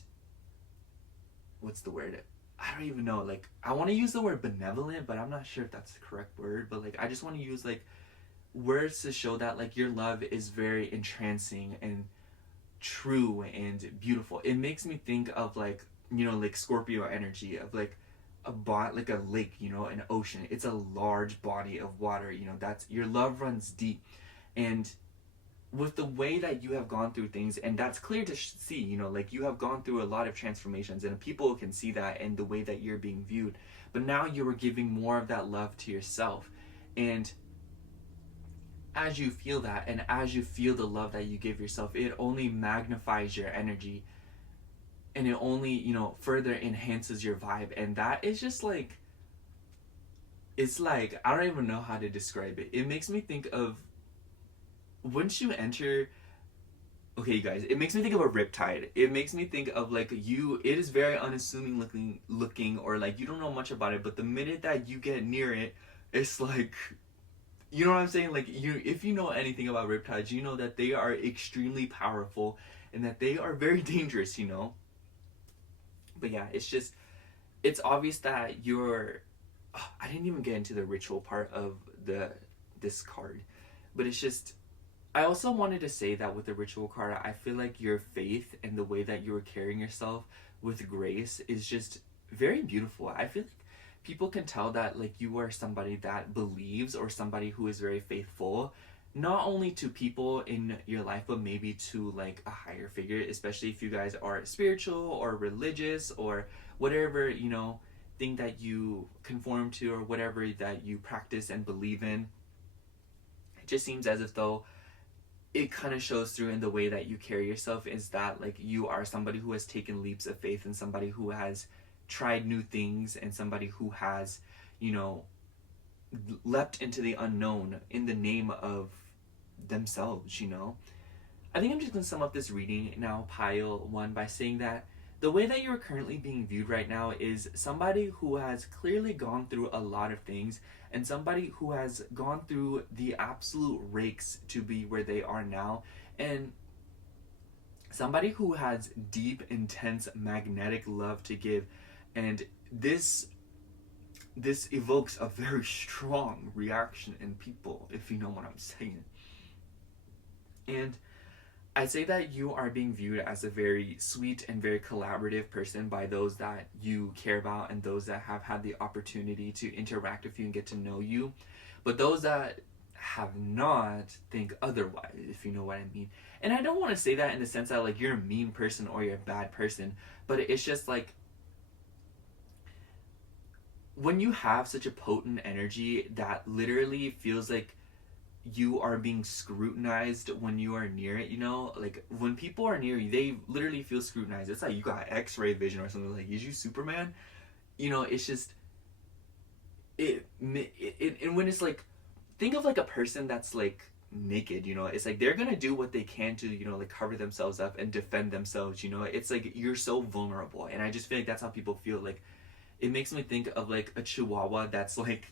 what's the word? I don't even know. Like, I want to use the word benevolent, but I'm not sure if that's the correct word. But like, I just want to use like words to show that like your love is very entrancing and true and beautiful. It makes me think of like, you know, like Scorpio energy of like like a lake, you know, an ocean. It's a large body of water, you know, that's, your love runs deep. And with the way that you have gone through things, and that's clear to see, you know, like you have gone through a lot of transformations, and people can see that in the way that you're being viewed. But now you are giving more of that love to yourself. And as you feel that, and as you feel the love that you give yourself, it only magnifies your energy, and it only, you know, further enhances your vibe. And that is just like, it's like, I don't even know how to describe it. It makes me think of, once you enter, okay you guys, it makes me think of a riptide. It makes me think of like, you, it is very unassuming looking, or like you don't know much about it, but the minute that you get near it, it's like, you know what I'm saying? Like, you, if you know anything about riptides, you know that they are extremely powerful, and that they are very dangerous, you know? But yeah, it's just, it's obvious that you're, oh, I didn't even get into the ritual part of this card, but it's just, I also wanted to say that with the ritual card, I feel like your faith and the way that you are carrying yourself with grace is just very beautiful. I feel like people can tell that like you are somebody that believes, or somebody who is very faithful, not only to people in your life, but maybe to like a higher figure, especially if you guys are spiritual or religious or whatever, you know, thing that you conform to, or whatever that you practice and believe in. It just seems as if though it kind of shows through in the way that you carry yourself, is that like you are somebody who has taken leaps of faith, and somebody who has tried new things, and somebody who has, you know, leapt into the unknown in the name of themselves, you know. I think I'm just going to sum up this reading now, pile one, by saying that the way that you're currently being viewed right now is somebody who has clearly gone through a lot of things, and somebody who has gone through the absolute rakes to be where they are now, and somebody who has deep, intense, magnetic love to give. And this evokes a very strong reaction in people, if you know what I'm saying. And I'd say that you are being viewed as a very sweet and very collaborative person by those that you care about, and those that have had the opportunity to interact with you and get to know you. But those that have not think otherwise, if you know what I mean. And I don't want to say that in the sense that like you're a mean person or you're a bad person, but it's just like, when you have such a potent energy that literally feels like you are being scrutinized when you are near it, you know, like when people are near you, they literally feel scrutinized. It's like you got X-ray vision or something. Like, is you Superman? You know, it's just and when it's like, think of like a person that's like naked, you know, it's like they're gonna do what they can to, you know, like cover themselves up and defend themselves, you know. It's like you're so vulnerable, and I just feel like that's how people feel. Like, it makes me think of like a chihuahua that's like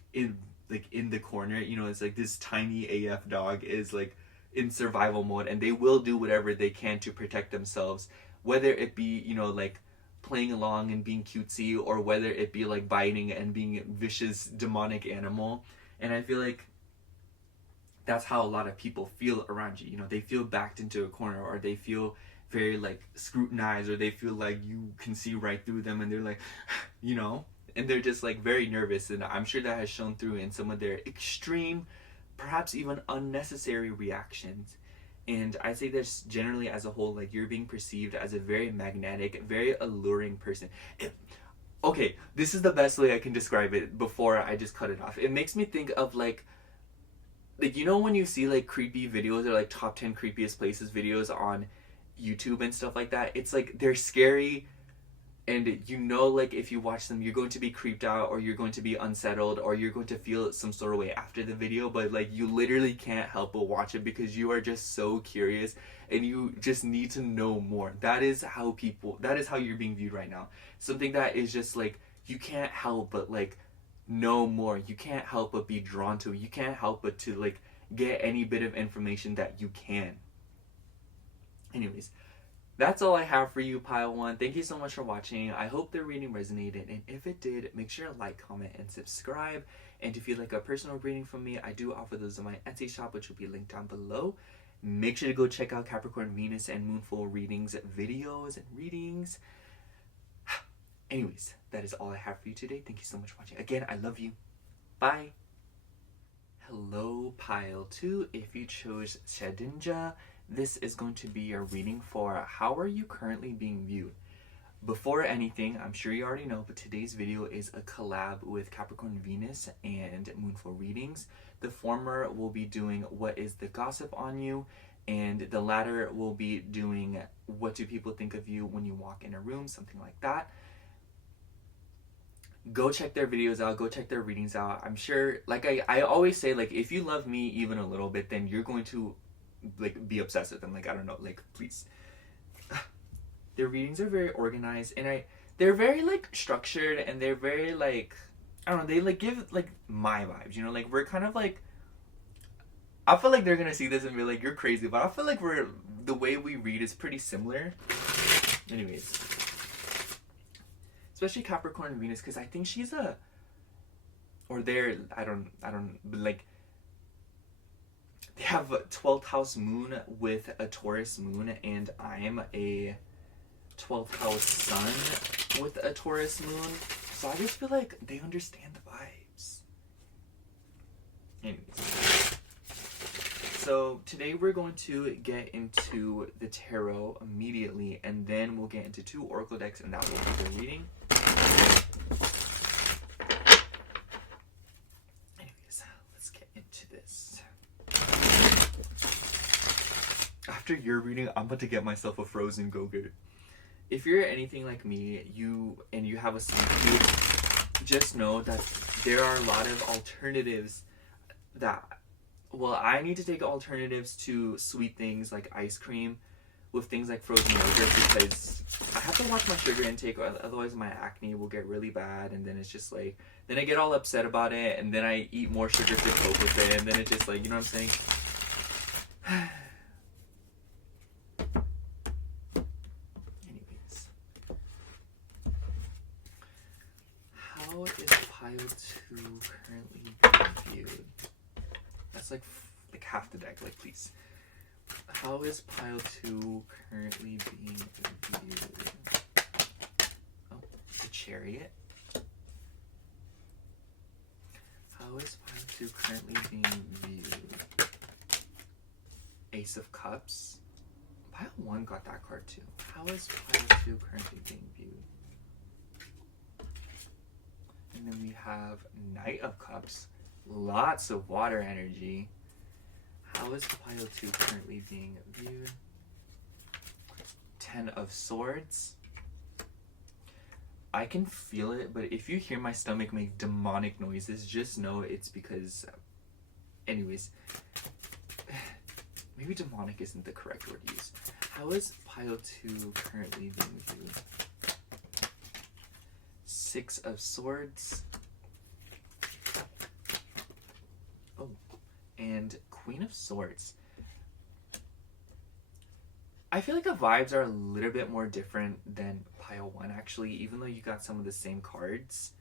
in the corner, you know. It's like this tiny AF dog is like in survival mode, and they will do whatever they can to protect themselves, whether it be, you know, like playing along and being cutesy, or whether it be like biting and being a vicious demonic animal. And I feel like that's how a lot of people feel around you, you know. They feel backed into a corner, or they feel very like scrutinized, or they feel like you can see right through them, and they're like, you know, and they're just like very nervous. And I'm sure that has shown through in some of their extreme, perhaps even unnecessary reactions. And I say this generally as a whole, like you're being perceived as a very magnetic, very alluring person. Okay, this is the best way I can describe it before I just cut it off. It makes me think of like you know when you see like creepy videos or like top 10 creepiest places videos on YouTube and stuff like that, it's like they're scary, and you know, like if you watch them you're going to be creeped out, or you're going to be unsettled, or you're going to feel some sort of way after the video, but like you literally can't help but watch it because you are just so curious and you just need to know more. That is how you're being viewed right now. Something that is just like you can't help but like know more. You can't help but be drawn to it. You can't help but to like get any bit of information that you can. Anyways, that's all I have for you, Pile 1. Thank you so much for watching. I hope the reading resonated, and if it did, make sure to like, comment, and subscribe. And if you'd like a personal reading from me, I do offer those in my Etsy shop, which will be linked down below. Make sure to go check out Capricorn, Venus, and Moonful readings, videos, and readings. Anyways, that is all I have for you today. Thank you so much for watching. Again, I love you. Bye. Hello, Pile 2. If you chose Shedinja, this is going to be your reading for how are you currently being viewed. Before anything, I'm sure you already know, but today's video is a collab with Capricorn Venus and Moonful readings. The former will be doing what is the gossip on you, and the latter will be doing what do people think of you when you walk in a room, something like that. Go check their videos out, go check their readings out. I'm sure, like I always say, like if you love me even a little bit, then you're going to like be obsessed with them. Like I don't know, like please. Their readings are very organized, and they're very like structured, and they're very like, I don't know, they like give like my vibes, you know, like we're kind of like, I feel like they're gonna see this and be like, you're crazy, but I feel like the way we read is pretty similar. Anyways, especially Capricorn and Venus, because I think she's I don't like, they have a 12th house moon with a Taurus moon, and I'm a 12th house sun with a Taurus moon, so I just feel like they understand the vibes. Anyways, so today we're going to get into the tarot immediately, and then we'll get into 2 oracle decks, and that will be the reading. Anyways, let's get into this. After your reading, I'm about to get myself a frozen Go-Gurt. If you're anything like me, you have a sweet tooth, just know that there are a lot of alternatives that, well, I need to take alternatives to sweet things like ice cream with things like frozen yogurt, because I have to watch my sugar intake, or otherwise my acne will get really bad, and then it's just like, then I get all upset about it, and then I eat more sugar to cope with it, and then it's just like, you know what I'm saying? How is pile 2 currently being viewed? That's like half the deck, like please. How is pile 2 currently being viewed? Oh, the Chariot. How is pile 2 currently being viewed? Ace of Cups. Pile 1 got that card too. How is pile 2 currently being viewed? And then we have Knight of Cups. Lots of water energy. How is pile 2 currently being viewed? 10 of Swords. I can feel it, but if you hear my stomach make demonic noises, just know it's because... Anyways. Maybe demonic isn't the correct word to use. How is pile 2 currently being viewed? 6 of Swords. Oh, and Queen of Swords. I feel like the vibes are a little bit more different than pile 1 actually, even though you got some of the same cards.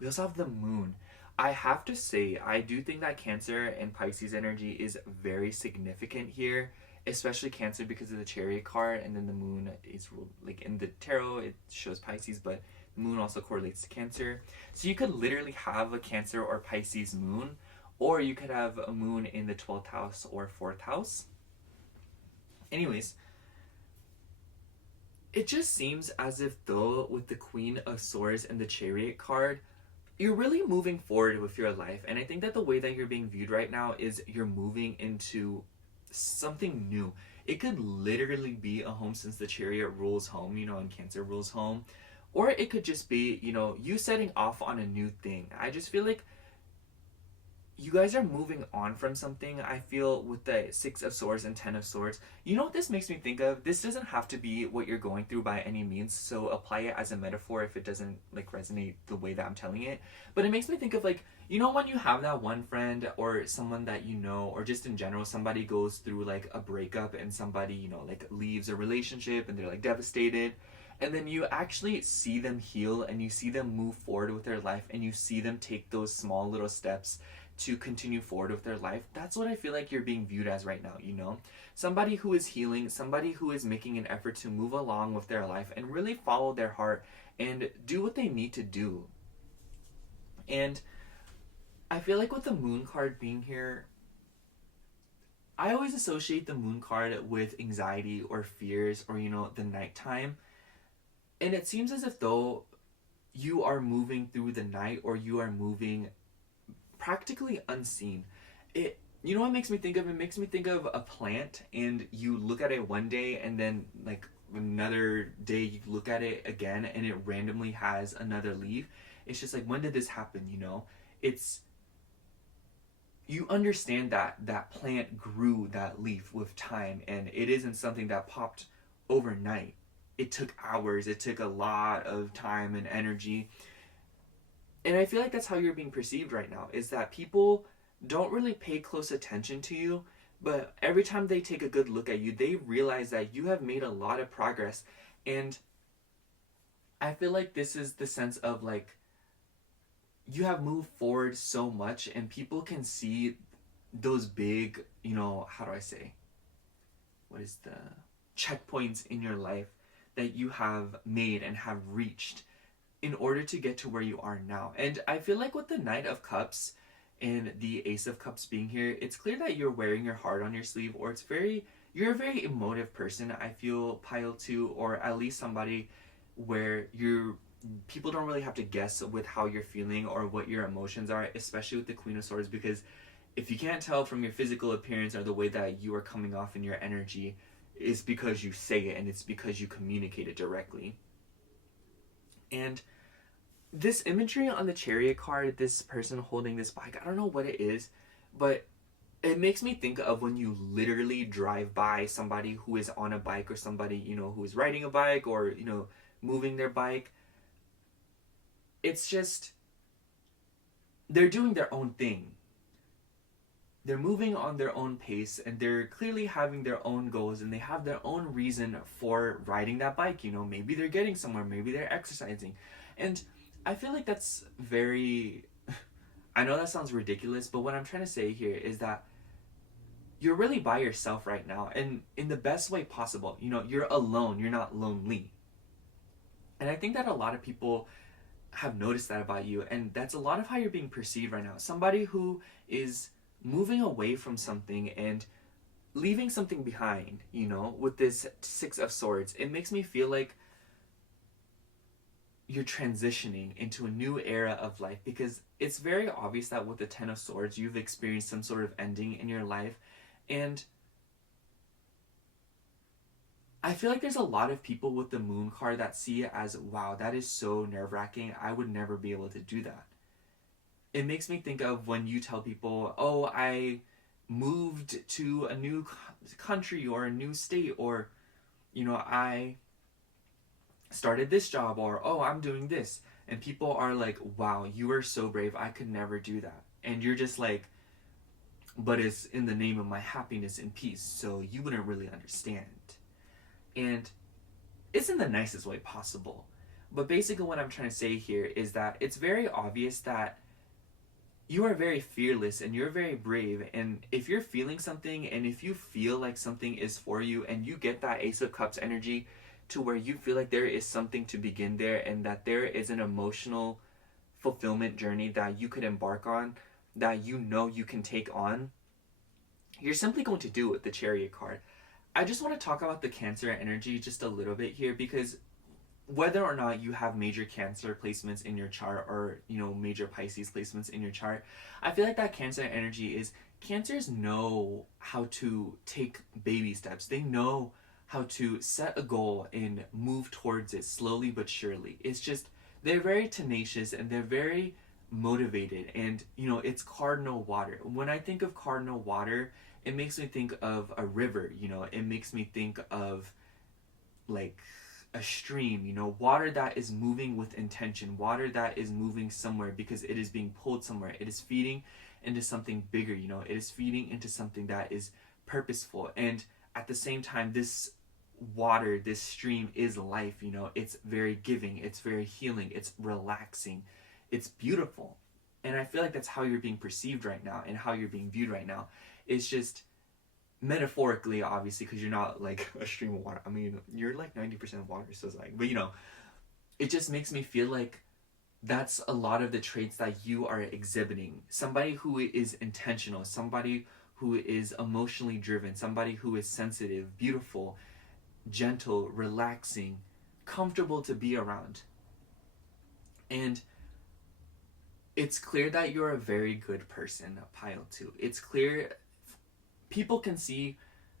We also have the Moon. I have to say, I do think that Cancer and Pisces energy is very significant here, especially Cancer because of the Chariot card, and then the Moon is like in the tarot it shows Pisces, but the Moon also correlates to Cancer. So you could literally have a Cancer or Pisces moon, or you could have a moon in the 12th house or 4th house. Anyways, it just seems as if though with the Queen of Swords and the Chariot card, you're really moving forward with your life. And I think that the way that you're being viewed right now is you're moving into something new. It could literally be a home, since the Chariot rules home, you know, and Cancer rules home. Or it could just be, you know, you setting off on a new thing. I just feel like you guys are moving on from something. I feel with the Six of Swords and Ten of Swords. You know what this makes me think of? This doesn't have to be what you're going through by any means, so apply it as a metaphor if it doesn't like resonate the way that I'm telling it. But it makes me think of, like, you know, when you have that one friend or someone that you know, or just in general, somebody goes through like a breakup and somebody, you know, like leaves a relationship and they're like devastated. And then you actually see them heal and you see them move forward with their life and you see them take those small little steps to continue forward with their life. That's what I feel like you're being viewed as right now, you know? Somebody who is healing, somebody who is making an effort to move along with their life and really follow their heart and do what they need to do. And I feel like with the Moon card being here, I always associate the Moon card with anxiety or fears or, you know, the nighttime. And it seems as if though you are moving through the night, or you are moving practically unseen. It, you know what it makes me think of? It makes me think of a plant, and you look at it one day and then like another day you look at it again and it randomly has another leaf. It's just like, when did this happen, you know? It's, you understand that that plant grew that leaf with time, and it isn't something that popped overnight. It took hours, it took a lot of time and energy. And I feel like that's how you're being perceived right now, is that people don't really pay close attention to you, but every time they take a good look at you, they realize that you have made a lot of progress. And I feel like this is the sense of like, you have moved forward so much and people can see those big, you know, how do I say? What is the checkpoints in your life that you have made and have reached in order to get to where you are now. And I feel like with the Knight of Cups and the Ace of Cups being here, it's clear that you're wearing your heart on your sleeve, or you're a very emotive person, I feel, Pile 2, or at least somebody where people don't really have to guess with how you're feeling or what your emotions are, especially with the Queen of Swords, because if you can't tell from your physical appearance or the way that you are coming off in your energy, it's because you say it and it's because you communicate it directly. And this imagery on the Chariot card, this person holding this bike, I don't know what it is, but it makes me think of when you literally drive by somebody who is on a bike, or somebody, you know, who is riding a bike, or, you know, moving their bike. It's just, they're doing their own thing. They're moving on their own pace, and they're clearly having their own goals, and they have their own reason for riding that bike. You know, maybe they're getting somewhere, maybe they're exercising. And I feel like that's very, I know that sounds ridiculous, but what I'm trying to say here is that you're really by yourself right now, and in the best way possible. You know, you're alone, you're not lonely. And I think that a lot of people have noticed that about you, and that's a lot of how you're being perceived right now. Somebody who is moving away from something and leaving something behind, you know, with this Six of Swords. It makes me feel like you're transitioning into a new era of life, because it's very obvious that with the Ten of Swords, you've experienced some sort of ending in your life. And I feel like there's a lot of people with the Moon card that see it as, wow, that is so nerve-wracking. I would never be able to do that. It makes me think of when you tell people, oh, I moved to a new country or a new state, or, you know, I started this job, or, oh, I'm doing this. And people are like, wow, you are so brave. I could never do that. And you're just like, but it's in the name of my happiness and peace, so you wouldn't really understand. And it's in the nicest way possible. But basically what I'm trying to say here is that it's very obvious that you are very fearless and you're very brave. And if you're feeling something, and if you feel like something is for you, and you get that Ace of Cups energy to where you feel like there is something to begin there, and that there is an emotional fulfillment journey that you could embark on, that you know you can take on, you're simply going to do it with the Chariot card. I just want to talk about the Cancer energy just a little bit here, because whether or not you have major Cancer placements in your chart, or major Pisces placements in your chart, I feel like that Cancer energy is, Cancers know how to take baby steps. They know how to set a goal and move towards it slowly but surely. It's just, they're very tenacious and they're very motivated, and it's cardinal water. When I think of cardinal water, it makes me think of a river. It makes me think of like a stream, water that is moving with intention, water that is moving somewhere because it is being pulled somewhere. It is feeding into something bigger, it is feeding into something that is purposeful. And at the same time, this water, this stream is life, it's very giving, it's very healing, it's relaxing, it's beautiful. And I feel like that's how you're being perceived right now and how you're being viewed right now. It's just metaphorically, obviously, because you're not like a stream of water. I mean, you're like 90% water, so it's like, but it just makes me feel like that's a lot of the traits that you are exhibiting. Somebody who is intentional, somebody who is emotionally driven, somebody who is sensitive, beautiful, gentle, relaxing, comfortable to be around. And it's clear that you're a very good person, pile 2. It's clear, people can see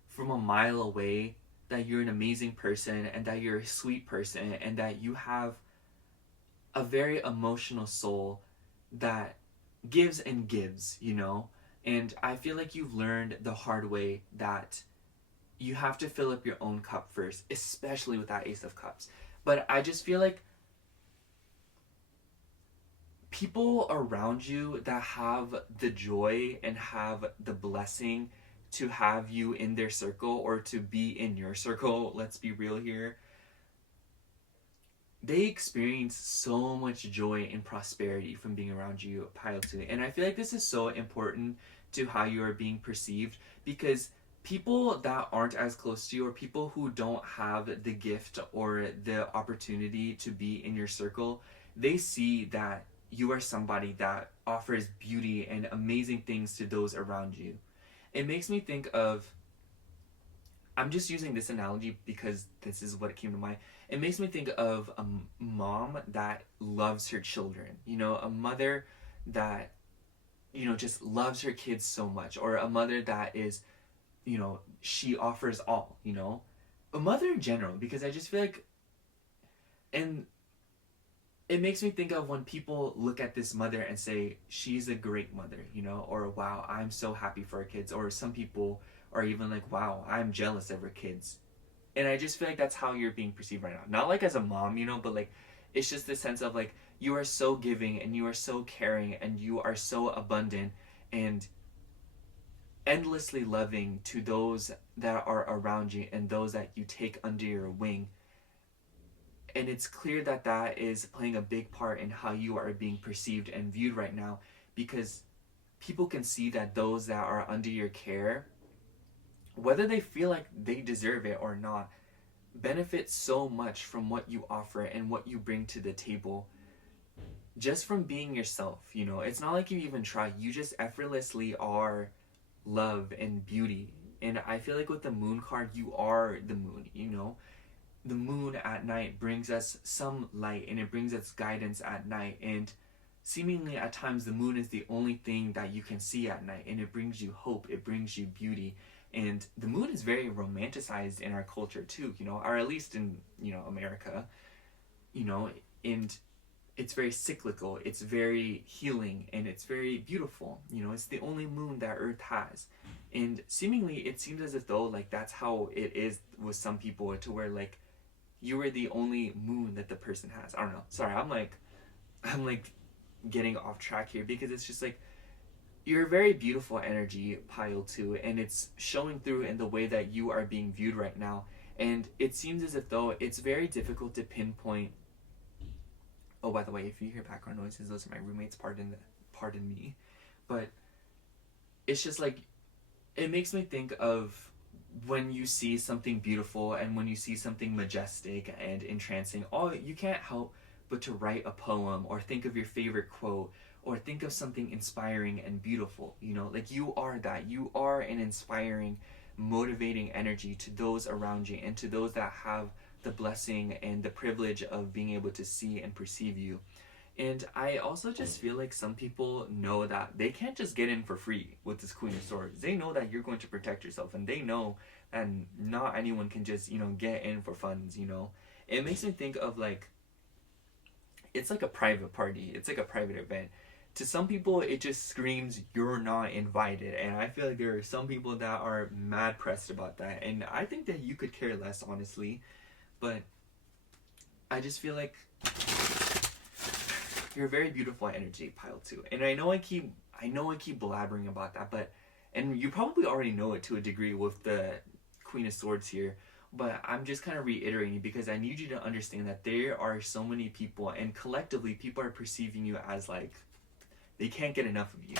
from a mile away that you're an amazing person and that you're a sweet person and that you have a very emotional soul that gives and gives, And I feel like you've learned the hard way that you have to fill up your own cup first, especially with that Ace of Cups. But I just feel like people around you that have the joy and have the blessing to have you in their circle, or to be in your circle, let's be real here, they experience so much joy and prosperity from being around you, pile 2. And I feel like this is so important to how you are being perceived, because people that aren't as close to you, or people who don't have the gift or the opportunity to be in your circle, they see that you are somebody that offers beauty and amazing things to those around you. It makes me think of, I'm just using this analogy because this is what came to mind. It makes me think of a mom that loves her children. A mother that, just loves her kids so much. Or a mother that is, she offers all, A mother in general, because I just feel like, and it makes me think of when people look at this mother and say, she's a great mother, or wow, I'm so happy for her kids. Or some people are even like, wow, I'm jealous of her kids. And I just feel like that's how you're being perceived right now. Not like as a mom, but like, it's just the sense of like, you are so giving and you are so caring and you are so abundant and endlessly loving to those that are around you and those that you take under your wing. And it's clear that that is playing a big part in how you are being perceived and viewed right now, because people can see that those that are under your care, whether they feel like they deserve it or not, benefit so much from what you offer and what you bring to the table, just from being yourself. It's not like you even try, you just effortlessly are love and beauty. And I feel like with the moon card, you are the moon. The moon at night brings us some light, and it brings us guidance at night, and seemingly at times the moon is the only thing that you can see at night, and it brings you hope, it brings you beauty. And the moon is very romanticized in our culture too, or at least in America, and it's very cyclical, it's very healing, and it's very beautiful. It's the only moon that Earth has, and seemingly it seems as if though like that's how it is with some people, to where like you are the only moon that the person has. I don't know. Sorry, I'm like getting off track here, because it's just like, you're a very beautiful energy, pile 2, and it's showing through in the way that you are being viewed right now. And it seems as if though it's very difficult to pinpoint. Oh, by the way, if you hear background noises, those are my roommates. Pardon me. But it's just like, it makes me think of when you see something beautiful and when you see something majestic and entrancing, you can't help but to write a poem or think of your favorite quote or think of something inspiring and beautiful. Like, you are that. You are an inspiring, motivating energy to those around you and to those that have the blessing and the privilege of being able to see and perceive you. And I also just feel like some people know that they can't just get in for free with this Queen of Swords. They know that you're going to protect yourself, and they know that not anyone can just, get in for funds, It makes me think of like, it's like a private party. It's like a private event. To some people, it just screams, you're not invited. And I feel like there are some people that are mad pressed about that. And I think that you could care less, honestly. But I just feel like you're a very beautiful energy, pile 2. And I know I keep blabbering about that, and you probably already know it to a degree with the Queen of Swords here, but I'm just kind of reiterating because I need you to understand that there are so many people, and collectively people are perceiving you as like, they can't get enough of you.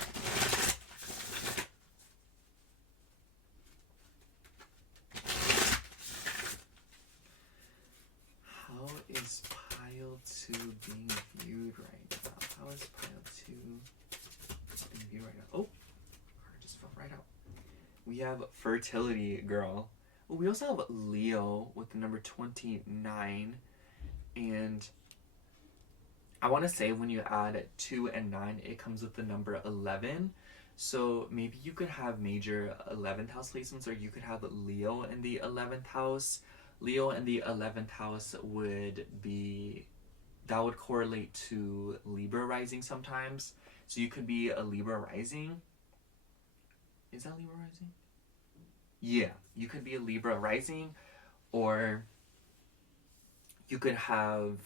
How is pile 2 being viewed right now? How is pile 2 being viewed right now? Oh, I just fell right out. We have fertility, girl. Well, we also have Leo with the number 29. And I want to say when you add 2 and 9, it comes with the number 11. So maybe you could have major 11th house placements, or you could have Leo in the 11th house. Leo in the 11th house would correlate to Libra rising sometimes. So you could be a Libra rising. Is that Libra rising? Yeah, you could be a Libra rising, or you could have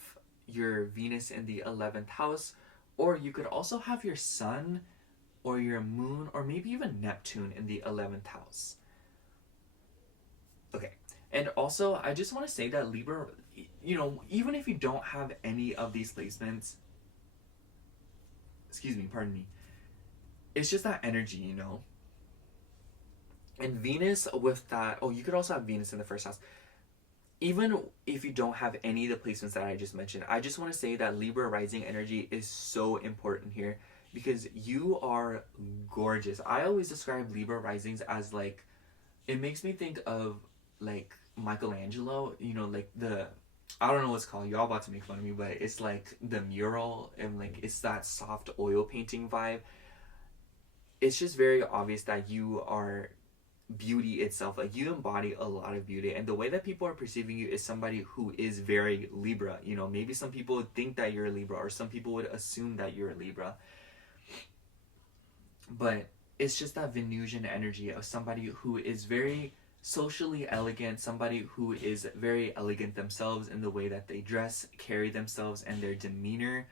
your Venus in the 11th house, or you could also have your Sun or your Moon, or maybe even Neptune in the 11th house. Okay, and also I just want to say that Libra, even if you don't have any of these placements, pardon me, it's just that energy, And Venus with that, you could also have Venus in the first house. Even if you don't have any of the placements that I just mentioned, I just want to say that Libra rising energy is so important here because you are gorgeous. I always describe Libra risings as like, it makes me think of like Michelangelo, like I don't know what's called, y'all about to make fun of me, but it's like the mural, and like it's that soft oil painting vibe. It's just very obvious that you are beauty itself. Like, you embody a lot of beauty, and the way that people are perceiving you is somebody who is very Libra. Maybe some people would think that you're a Libra, or some people would assume that you're a Libra, but it's just that Venusian energy of somebody who is very socially elegant, somebody who is very elegant themselves in the way that they dress, carry themselves, and their demeanor,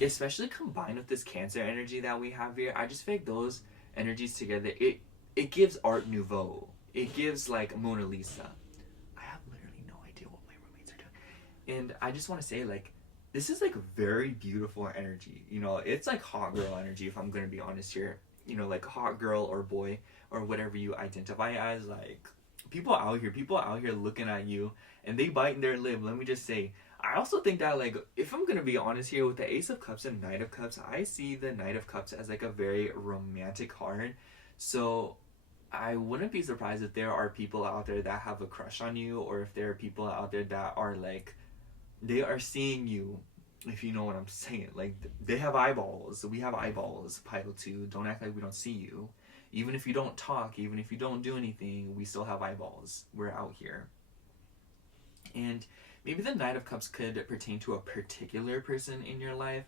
especially combined with this Cancer energy that we have here. I just feel like those energies together, it gives Art Nouveau. It gives like Mona Lisa. I have literally no idea what my roommates are doing. And I just want to say, like, this is like very beautiful energy. It's like hot girl energy, if I'm going to be honest here. Like hot girl or boy or whatever you identify as. Like, people out here looking at you and they biting their lip. Let me just say, I also think that, like, if I'm going to be honest here, with the Ace of Cups and Knight of Cups, I see the Knight of Cups as like a very romantic card. So I wouldn't be surprised if there are people out there that have a crush on you, or if there are people out there that are like, they are seeing you, if you know what I'm saying. Like, they have eyeballs. We have eyeballs, pile 2. Don't act like we don't see you. Even if you don't talk, even if you don't do anything, we still have eyeballs. We're out here. And maybe the Knight of Cups could pertain to a particular person in your life,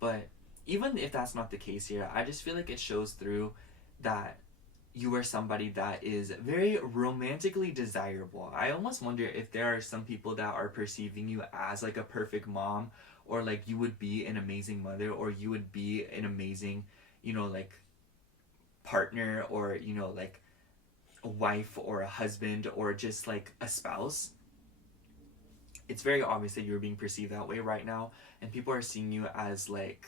but even if that's not the case here, I just feel like it shows through that you are somebody that is very romantically desirable. I almost wonder if there are some people that are perceiving you as like a perfect mom, or like you would be an amazing mother, or you would be an amazing, like partner, or, like a wife or a husband, or just like a spouse. It's very obvious that you're being perceived that way right now, and people are seeing you as like,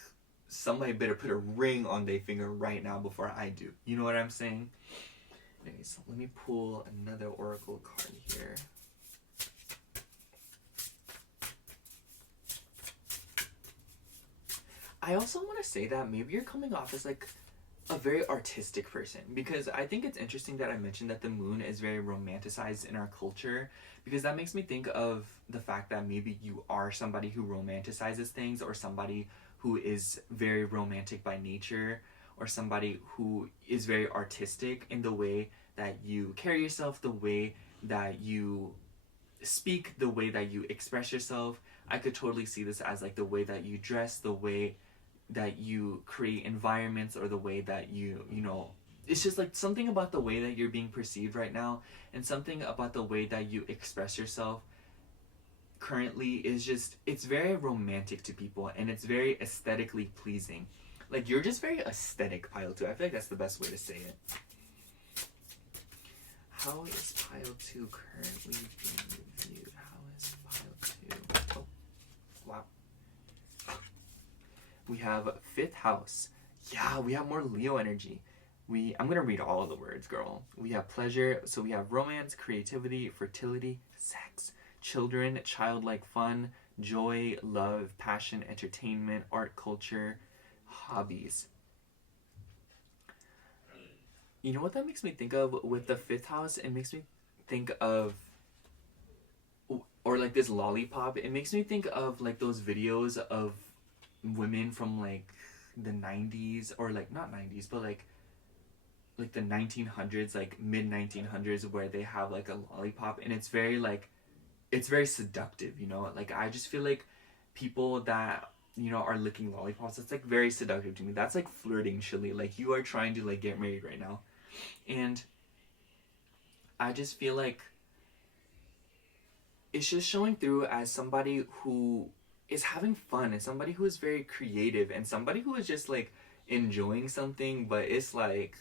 somebody better put a ring on their finger right now before I do. You know what I'm saying? Anyways, let me pull another oracle card here. I also want to say that maybe you're coming off as like a very artistic person, because I think it's interesting that I mentioned that the moon is very romanticized in our culture, because that makes me think of the fact that maybe you are somebody who romanticizes things, or somebody who is very romantic by nature, or somebody who is very artistic in the way that you carry yourself, the way that you speak, the way that you express yourself. I could totally see this as like the way that you dress, the way that you create environments, or the way that you know, it's just like something about the way that you're being perceived right now, and something about the way that you express yourself currently is just, it's very romantic to people, and it's very aesthetically pleasing. Like, you're just very aesthetic, Pile 2. I feel like that's the best way to say it. How is Pile 2 currently being reviewed? How is Pile 2? Oh, wow. We have 5th house. Yeah, we have more Leo energy. I'm gonna read all of the words, girl. We have pleasure, so we have romance, creativity, fertility, sex, children, childlike fun, joy, love, passion, entertainment, art, culture, hobbies. You know what that makes me think of with the 5th house? It makes me think of, or like this lollipop, it makes me think of like those videos of women from like the 90s, or like not 90s, but like the 1900s, like mid 1900s, where they have like a lollipop, and it's very like, it's very seductive, you know? Like, I just feel like people that, you know, are licking lollipops, it's like very seductive to me. That's like flirting, Shilly. Like, you are trying to like get married right now. And I just feel like it's just showing through as somebody who is having fun, and somebody who is very creative, and somebody who is just like enjoying something, but it's like,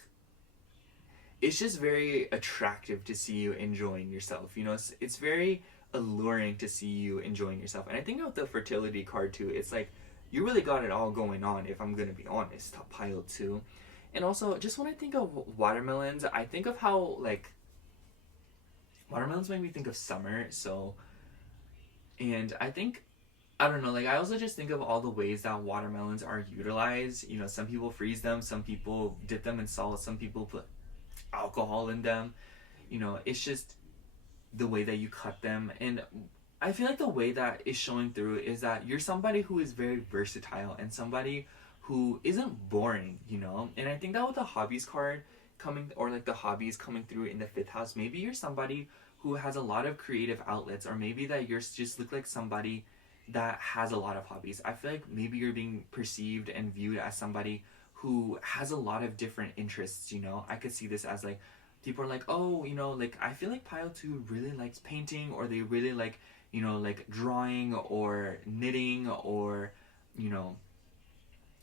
it's just very attractive to see you enjoying yourself, you know? It's very alluring to see you enjoying yourself. And I think of the fertility card too, it's like, you really got it all going on, if I'm gonna be honest, top Pile 2. And also, just when I think of watermelons, I think of how, like, watermelons make me think of summer, so, and I think, I don't know, like, I also just think of all the ways that watermelons are utilized. You know, some people freeze them, some people dip them in salt, some people put alcohol in them. You know, it's just the way that you cut them. And I feel like the way that is showing through is that you're somebody who is very versatile, and somebody who isn't boring, you know? And I think that with the hobbies card coming, or like the hobbies coming through in the 5th house, maybe you're somebody who has a lot of creative outlets, or maybe that you're just look like somebody that has a lot of hobbies. I feel like maybe you're being perceived and viewed as somebody who has a lot of different interests, you know? I could see this as like, people are like, oh, you know, like, I feel like Pile 2 really likes painting, or they really like, you know, like drawing, or knitting, or, you know,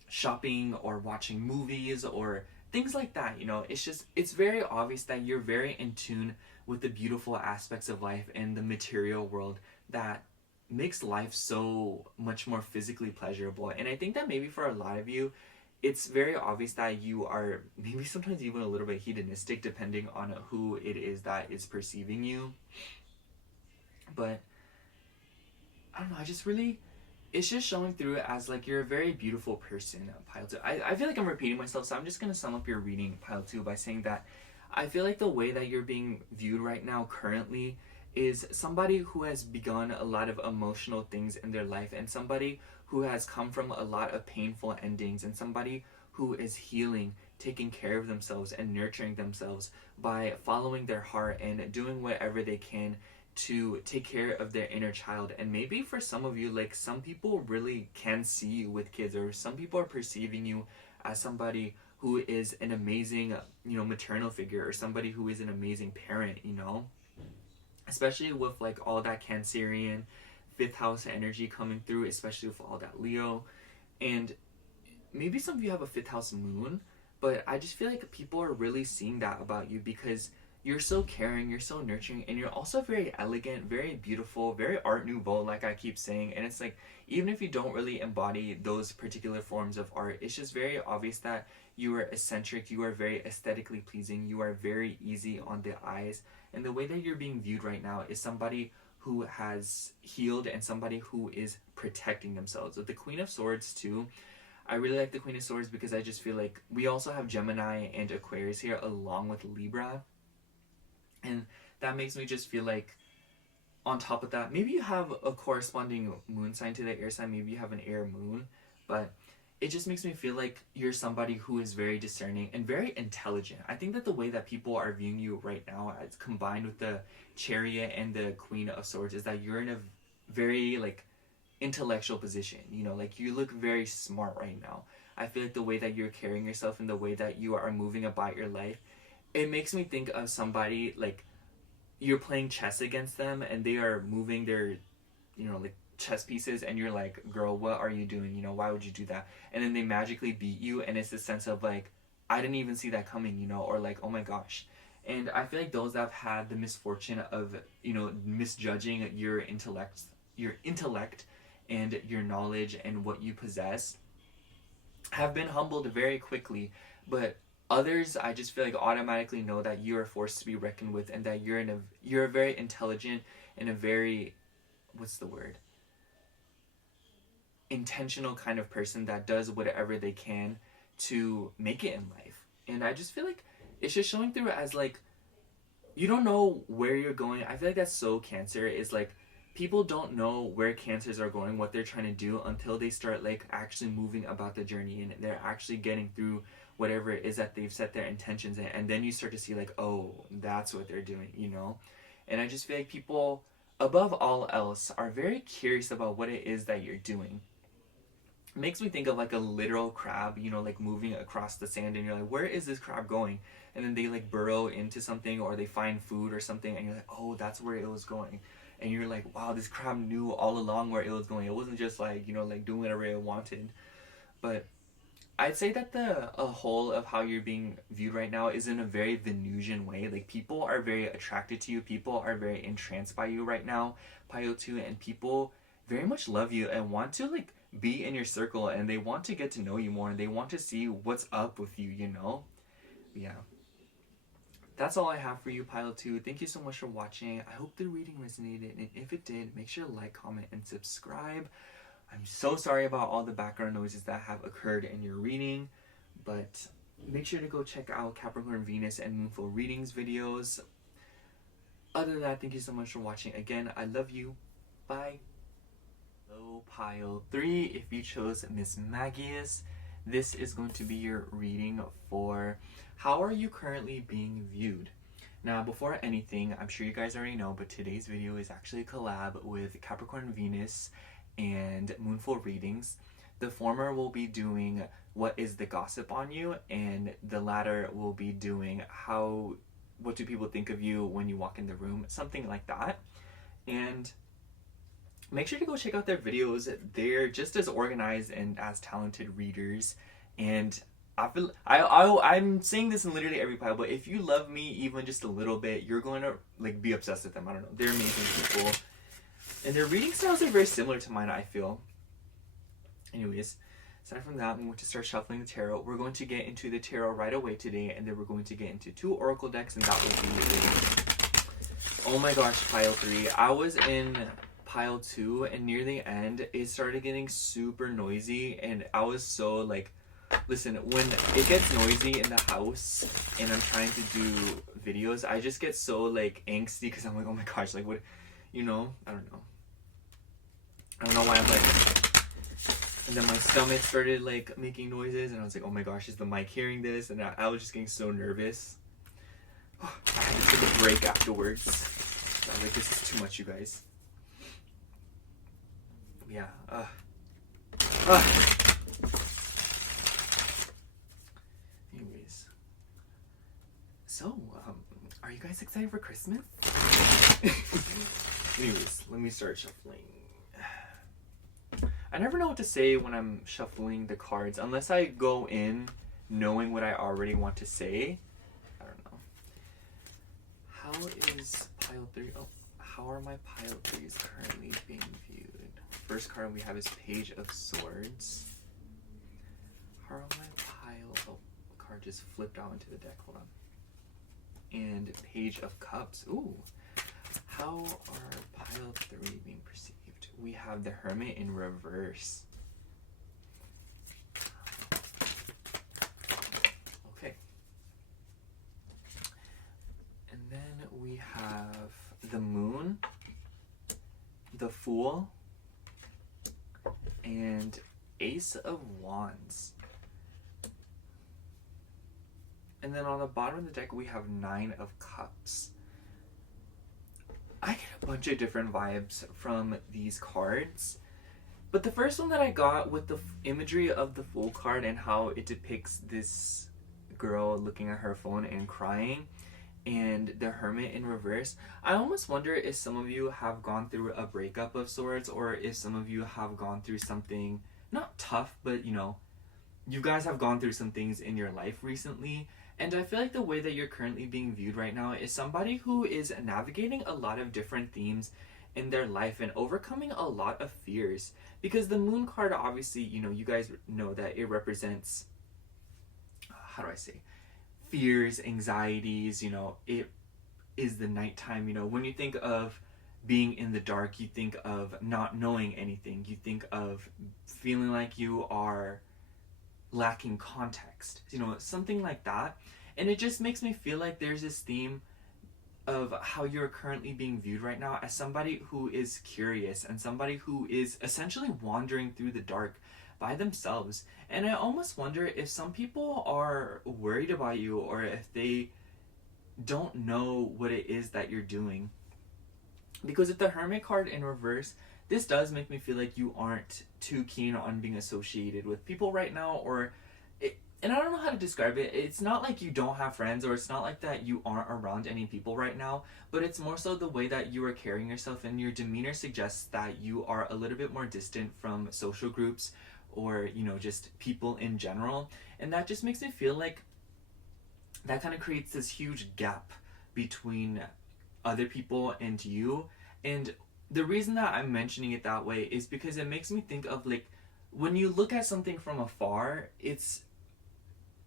shopping, or watching movies, or things like that, you know? It's just, it's very obvious that you're very in tune with the beautiful aspects of life and the material world that makes life so much more physically pleasurable. And I think that maybe for a lot of you, it's very obvious that you are maybe sometimes even a little bit hedonistic, depending on who it is that is perceiving you. But I don't know, I just really, it's just showing through as like, you're a very beautiful person, Pile 2. I feel like I'm repeating myself, so I'm just going to sum up your reading, Pile 2, by saying that I feel like the way that you're being viewed right now currently is somebody who has begun a lot of emotional things in their life, and somebody who has come from a lot of painful endings, and somebody who is healing, taking care of themselves, and nurturing themselves by following their heart and doing whatever they can to take care of their inner child. And maybe for some of you, like, some people really can see you with kids, or some people are perceiving you as somebody who is an amazing, you know, maternal figure, or somebody who is an amazing parent, you know? Especially with like all that Cancerian 5th house energy coming through, especially with all that Leo. And maybe some of you have a 5th house moon, but I just feel like people are really seeing that about you, because you're so caring, you're so nurturing, and you're also very elegant, very beautiful, very Art Nouveau, like I keep saying. And it's like, even if you don't really embody those particular forms of art, it's just very obvious that you are eccentric, you are very aesthetically pleasing, you are very easy on the eyes. And the way that you're being viewed right now is somebody who has healed, and somebody who is protecting themselves. With the Queen of Swords too, I really like the Queen of Swords because I just feel like we also have Gemini and Aquarius here along with Libra. And that makes me just feel like, on top of that, maybe you have a corresponding moon sign to the air sign, maybe you have an air moon, but it just makes me feel like you're somebody who is very discerning and very intelligent. I think that the way that people are viewing you right now, as combined with the Chariot and the Queen of Swords, is that you're in a very like intellectual position. You know, like you look very smart right now. I feel like the way that you're carrying yourself and the way that you are moving about your life, it makes me think of somebody like you're playing chess against them and they are moving their, you know, like chess pieces, and you're like, girl, what are you doing? You know, why would you do that? And then they magically beat you, and it's this sense of like, I didn't even see that coming, you know, or like, oh my gosh. And I feel like those that have had the misfortune of, you know, misjudging your intellect and your knowledge and what you possess have been humbled very quickly. But others, I just feel like automatically know that you are forced to be reckoned with, and that you're a very intelligent and a very, what's the word? Intentional kind of person that does whatever they can to make it in life. And I just feel like it's just showing through as like, you don't know where you're going. I feel like that's so Cancer. Is like, people don't know where Cancers are going, what they're trying to do, until they start like actually moving about the journey and they're actually getting through whatever it is that they've set their intentions in. And then you start to see like, oh, that's what they're doing, you know? And I just feel like people, above all else, are very curious about what it is that you're doing. It makes me think of like a literal crab, you know, like moving across the sand, and you're like, where is this crab going? And then they like burrow into something, or they find food or something, and you're like, oh, that's where it was going. And you're like, wow, this crab knew all along where it was going. It wasn't just like, you know, like doing whatever it wanted. But I'd say that a whole of how you're being viewed right now is in a very Venusian way. Like, people are very attracted to you. People are very entranced by you right now, Pile 2, and people very much love you and want to like be in your circle, and they want to get to know you more, and they want to see what's up with you, you know? Yeah. That's all I have for you, Pile 2. Thank you so much for watching. I hope the reading resonated, and if it did, make sure to like, comment, and subscribe. I'm so sorry about all the background noises that have occurred in your reading, but make sure to go check out Capricorn, Venus, and Moonful readings videos. Other than that, thank you so much for watching. Again, I love you. Bye. Hello, Pile 3. If you chose Miss Magius, this is going to be your reading for how are you currently being viewed. Now, before anything, I'm sure you guys already know, but today's video is actually a collab with Capricorn, Venus, and Moonful readings. The former will be doing what is the gossip on you, and the latter will be doing what do people think of you when you walk in the room, something like that. And make sure to go check out their videos. They're just as organized and as talented readers, and I'm saying this in literally every pile, but if you love me even just a little bit, you're going to like be obsessed with them. I don't know, they're amazing people, and their reading styles are very similar to mine, I feel. Anyways, aside from that, I'm going to start shuffling the tarot. We're going to get into the tarot right away today, and then we're going to get into 2 oracle decks, and that will be oh my gosh, Pile 3. I was in Pile 2, and near the end it started getting super noisy, and I was so like, listen, when it gets noisy in the house and I'm trying to do videos, I just get so like angsty because I'm like, oh my gosh, like what, you know, I don't know why I'm like, and then my stomach started like making noises, and I was like, oh my gosh, is the mic hearing this? And I was just getting so nervous. I had to take a break afterwards. I was like, this is too much, you guys. Yeah. Anyways. So, are you guys excited for Christmas? Anyways, let me start shuffling. I never know what to say when I'm shuffling the cards, unless I go in knowing what I already want to say. I don't know. How is Pile 3? Oh, how are my Pile 3s currently being viewed? First card we have is Page of Swords. How are my Pile... Oh, the card just flipped out into the deck. Hold on. And Page of Cups. Ooh. How are Pile 3 being perceived? We have the Hermit in reverse. Fool, and Ace of Wands. And then on the bottom of the deck, we have Nine of Cups. I get a bunch of different vibes from these cards. But the first one that I got with the imagery of the Fool card and how it depicts this girl looking at her phone and crying, and the Hermit in reverse, I almost wonder if some of you have gone through a breakup of sorts, or if some of you have gone through something, not tough, but you know, you guys have gone through some things in your life recently. And I feel like the way that you're currently being viewed right now is somebody who is navigating a lot of different themes in their life and overcoming a lot of fears. Because the Moon card, obviously, you know, you guys know that it represents, how do I say, fears, anxieties, you know, it is the nighttime. You know, when you think of being in the dark, you think of not knowing anything. You think of feeling like you are lacking context, you know, something like that. And it just makes me feel like there's this theme of how you're currently being viewed right now as somebody who is curious and somebody who is essentially wandering through the dark by themselves. And I almost wonder if some people are worried about you, or if they don't know what it is that you're doing. Because with the Hermit card in reverse, this does make me feel like you aren't too keen on being associated with people right now, and I don't know how to describe it. It's not like you don't have friends, or it's not like that you aren't around any people right now, but it's more so the way that you are carrying yourself, and your demeanor suggests that you are a little bit more distant from social groups, or, you know, just people in general. And that just makes me feel like that kind of creates this huge gap between other people and you. And the reason that I'm mentioning it that way is because it makes me think of, like, when you look at something from afar, it's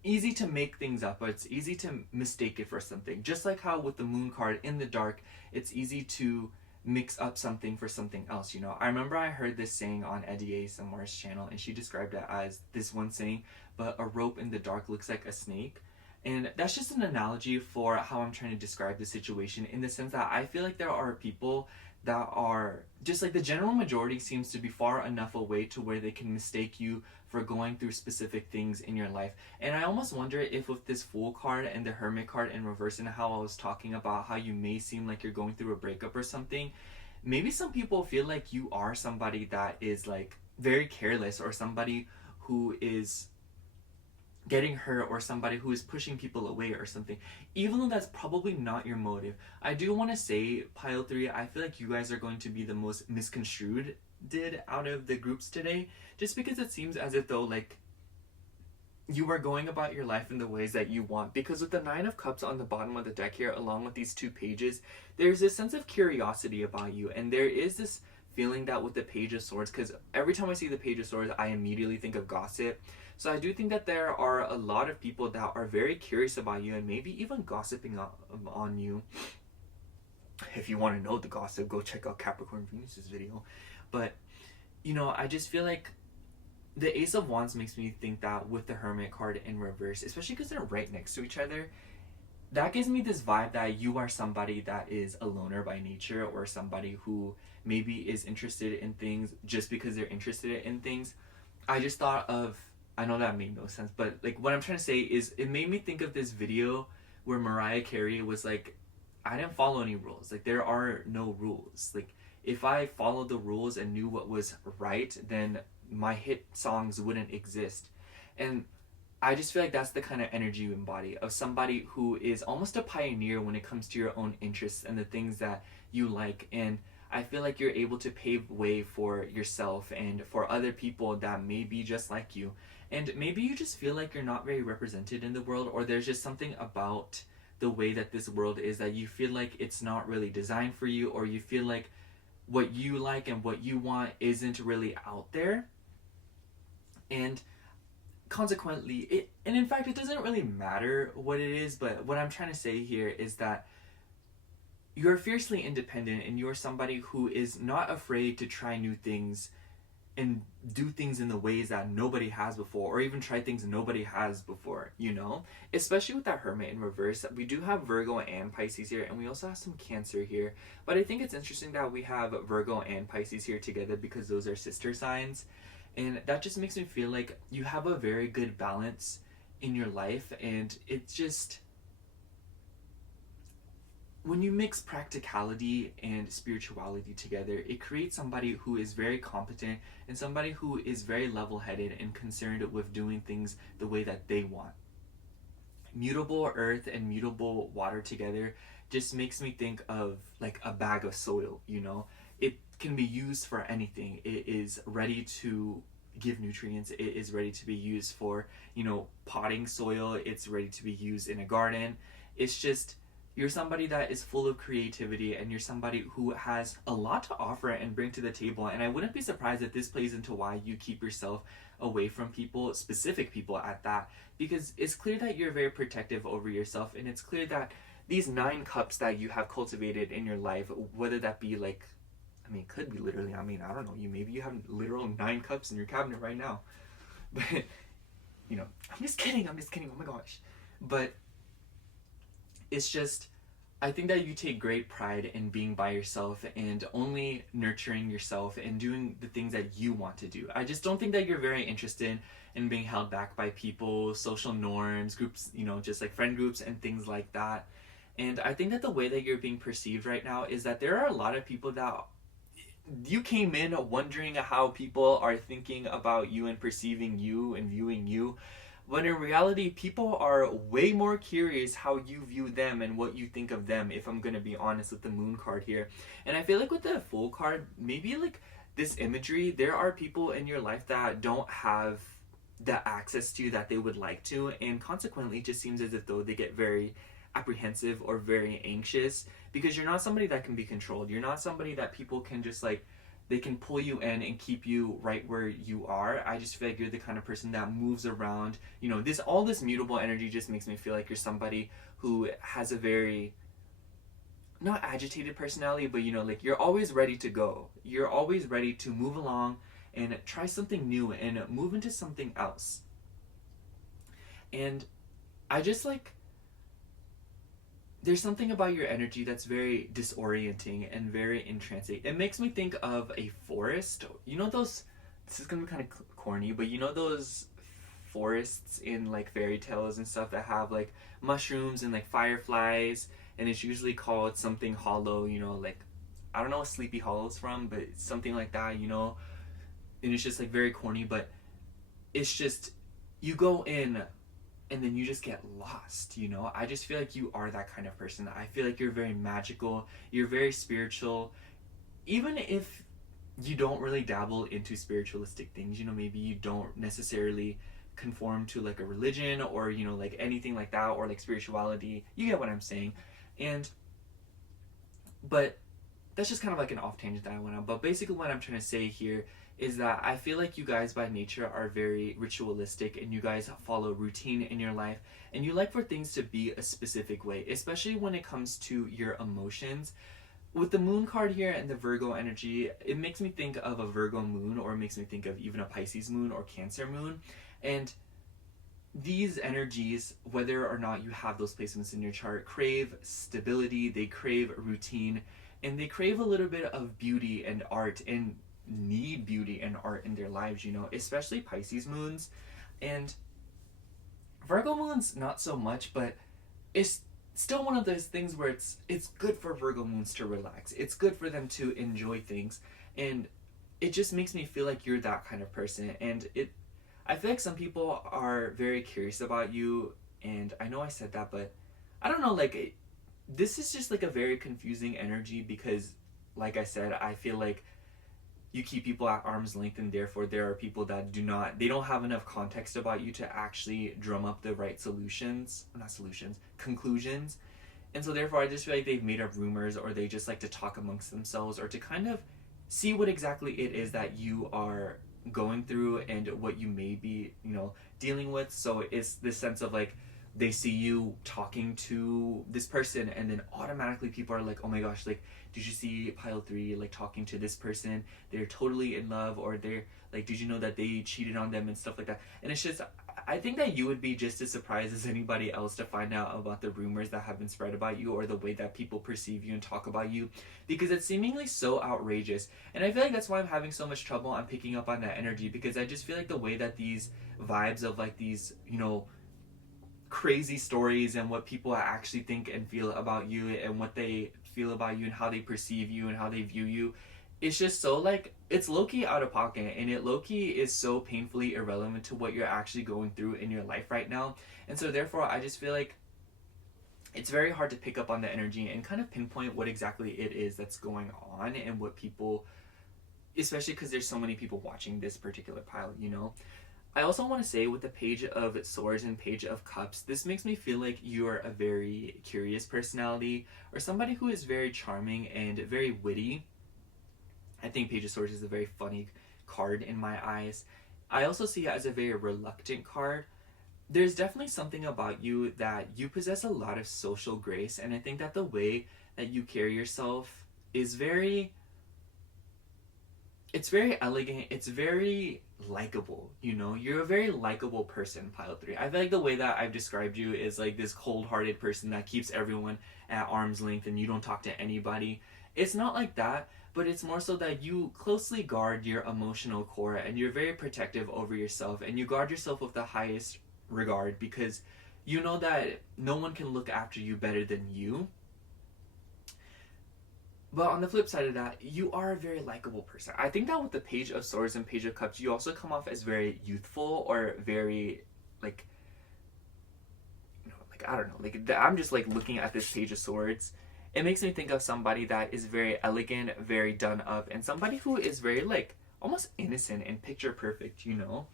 easy to make things up, but it's easy to mistake it for something. Just like how with the Moon card in the dark, it's easy to mix up something for something else, you know. I remember I heard this saying on Eddie ASMR's channel, and she described it as this one saying, but a rope in the dark looks like a snake. And that's just an analogy for how I'm trying to describe the situation, in the sense that I feel like there are people that are just like, the general majority seems to be far enough away to where they can mistake you for going through specific things in your life. And I almost wonder if with this Fool card and the Hermit card in reverse, and how I was talking about how you may seem like you're going through a breakup or something, maybe some people feel like you are somebody that is like very careless, or somebody who is getting hurt, or somebody who is pushing people away or something, even though that's probably not your motive. I do want to say, pile 3, I feel like you guys are going to be the most misconstrued out of the groups today, just because it seems as if though, like, you are going about your life in the ways that you want. Because with the Nine of Cups on the bottom of the deck here, along with these 2 pages, there's this sense of curiosity about you, and there is this feeling that with the Page of Swords, because every time I see the Page of Swords, I immediately think of gossip. So I do think that there are a lot of people that are very curious about you, and maybe even gossiping on you. If you want to know the gossip, go check out Capricorn Venus's video. But, you know, I just feel like the Ace of Wands makes me think that with the Hermit card in reverse, especially because they're right next to each other, that gives me this vibe that you are somebody that is a loner by nature, or somebody who maybe is interested in things just because they're interested in things. I just thought of, I know that made no sense, but like what I'm trying to say is, it made me think of this video where Mariah Carey was like, I didn't follow any rules. Like, there are no rules. Like, if I followed the rules and knew what was right, then my hit songs wouldn't exist. And I just feel like that's the kind of energy you embody, of somebody who is almost a pioneer when it comes to your own interests and the things that you like. And I feel like you're able to pave way for yourself and for other people that may be just like you. And maybe you just feel like you're not very represented in the world, or there's just something about the way that this world is that you feel like it's not really designed for you, or you feel like what you like and what you want isn't really out there. And consequently, and in fact, it doesn't really matter what it is, but what I'm trying to say here is that you're fiercely independent, and you're somebody who is not afraid to try new things and do things in the ways that nobody has before, or even try things nobody has before, you know? Especially with that Hermit in reverse. We do have Virgo and Pisces here, and we also have some Cancer here. But I think it's interesting that we have Virgo and Pisces here together because those are sister signs. And that just makes me feel like you have a very good balance in your life, and it's just, when you mix practicality and spirituality together, it creates somebody who is very competent and somebody who is very level-headed and concerned with doing things the way that they want. Mutable earth and mutable water together just makes me think of like a bag of soil, you know? It can be used for anything. It is ready to give nutrients. It is ready to be used for, you know, potting soil. It's ready to be used in a garden. It's just, you're somebody that is full of creativity, and you're somebody who has a lot to offer and bring to the table. And I wouldn't be surprised if this plays into why you keep yourself away from people, specific people at that, because it's clear that you're very protective over yourself, and it's clear that these 9 cups that you have cultivated in your life, whether that be like, I mean, it could be literally, I mean, I don't know, maybe you have literal 9 cups in your cabinet right now. But, you know, I'm just kidding, oh my gosh. But it's just, I think that you take great pride in being by yourself and only nurturing yourself and doing the things that you want to do. I just don't think that you're very interested in being held back by people, social norms, groups, you know, just like friend groups and things like that. And I think that the way that you're being perceived right now is that there are a lot of people that you came in wondering how people are thinking about you and perceiving you and viewing you. When in reality, people are way more curious how you view them and what you think of them, if I'm going to be honest with the Moon card here. And I feel like with the Fool card, maybe like this imagery, there are people in your life that don't have the access to you that they would like to, and consequently it just seems as if though they get very apprehensive or very anxious, because you're not somebody that can be controlled. You're not somebody that people can just like, they can pull you in and keep you right where you are. I just feel like you're the kind of person that moves around. You know, all this mutable energy just makes me feel like you're somebody who has a very, not agitated personality, but you know, like you're always ready to go. You're always ready to move along and try something new and move into something else. And I just like, there's something about your energy that's very disorienting and very entrancing. It makes me think of a forest. You know those, this is gonna be kind of corny, but you know those forests in like fairy tales and stuff that have like mushrooms and like fireflies, and it's usually called something hollow, you know, like, I don't know what Sleepy Hollow's from, but it's something like that, you know, and it's just like very corny, but it's just, you go in and then you just get lost, you know? I just feel like you are that kind of person. I feel like you're very magical, you're very spiritual. Even if you don't really dabble into spiritualistic things, you know, maybe you don't necessarily conform to like a religion or, you know, like anything like that, or like spirituality, you get what I'm saying. But that's just kind of like an off tangent that I went on. But basically what I'm trying to say here is that I feel like you guys by nature are very ritualistic, and you guys follow routine in your life, and you like for things to be a specific way, especially when it comes to your emotions. With the Moon card here and the Virgo energy, it makes me think of a Virgo moon, or it makes me think of even a Pisces moon or Cancer moon. And these energies, whether or not you have those placements in your chart, crave stability, they crave routine, and they crave a little bit of beauty and art, and need beauty and art in their lives, you know, especially Pisces moons. And Virgo moons not so much, but it's still one of those things where it's good for Virgo moons to relax. It's good for them to enjoy things, and it just makes me feel like you're that kind of person. And I feel like some people are very curious about you, and I know I said that, but I don't know, like this is just like a very confusing energy, because like I said, I feel like you keep people at arm's length, and therefore there are people that they don't have enough context about you to actually drum up the right conclusions. And so therefore I just feel like they've made up rumors, or they just like to talk amongst themselves, or to kind of see what exactly it is that you are going through and what you may be, you know, dealing with. So it's this sense of like, they see you talking to this person, and then automatically people are like, oh my gosh, like, did you see pile 3 like talking to this person, they're totally in love, or they're like, did you know that they cheated on them and stuff like that. And it's just, I think that you would be just as surprised as anybody else to find out about the rumors that have been spread about you, or the way that people perceive you and talk about you, because it's seemingly so outrageous. And I feel like that's why I'm having so much trouble on picking up on that energy, because I just feel like the way that these vibes of like these, you know, crazy stories and what people actually think and feel about you, and what they feel about you and how they perceive you and how they view you, it's just so like, it's low-key out of pocket, and it low-key is so painfully irrelevant to what you're actually going through in your life right now. And so therefore I just feel like it's very hard to pick up on the energy and kind of pinpoint what exactly it is that's going on, and what people, especially because there's so many people watching this particular pile, you know. I also want to say, with the Page of Swords and Page of Cups, this makes me feel like you are a very curious personality, or somebody who is very charming and very witty. I think Page of Swords is a very funny card in my eyes. I also see it as a very reluctant card. There's definitely something about you that you possess a lot of social grace, and I think that the way that you carry yourself is very, it's very elegant, it's very likable, you know. You're a very likable person, pile 3. I feel like the way that I've described you is like this cold-hearted person that keeps everyone at arm's length and you don't talk to anybody. It's not like that, but it's more so that you closely guard your emotional core, and you're very protective over yourself, and you guard yourself with the highest regard, because you know that no one can look after you better than you. But on the flip side of that, you are a very likable person. I think that with the Page of Swords and Page of Cups, you also come off as very youthful, or very, like, you know, like, I don't know. Like, I'm just, like, looking at this Page of Swords. It makes me think of somebody that is very elegant, very done up, and somebody who is very, like, almost innocent and picture perfect, you know?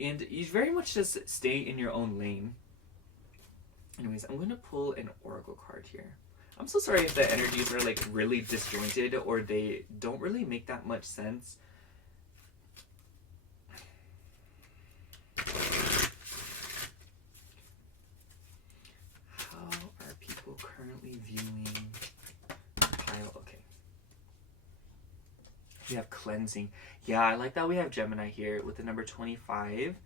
And you very much just stay in your own lane. Anyways, I'm going to pull an Oracle card here. I'm so sorry if the energies are like really disjointed, or they don't really make that much sense. How are people currently viewing pile? Okay. We have cleansing. Yeah, I like that we have Gemini here with the number 25.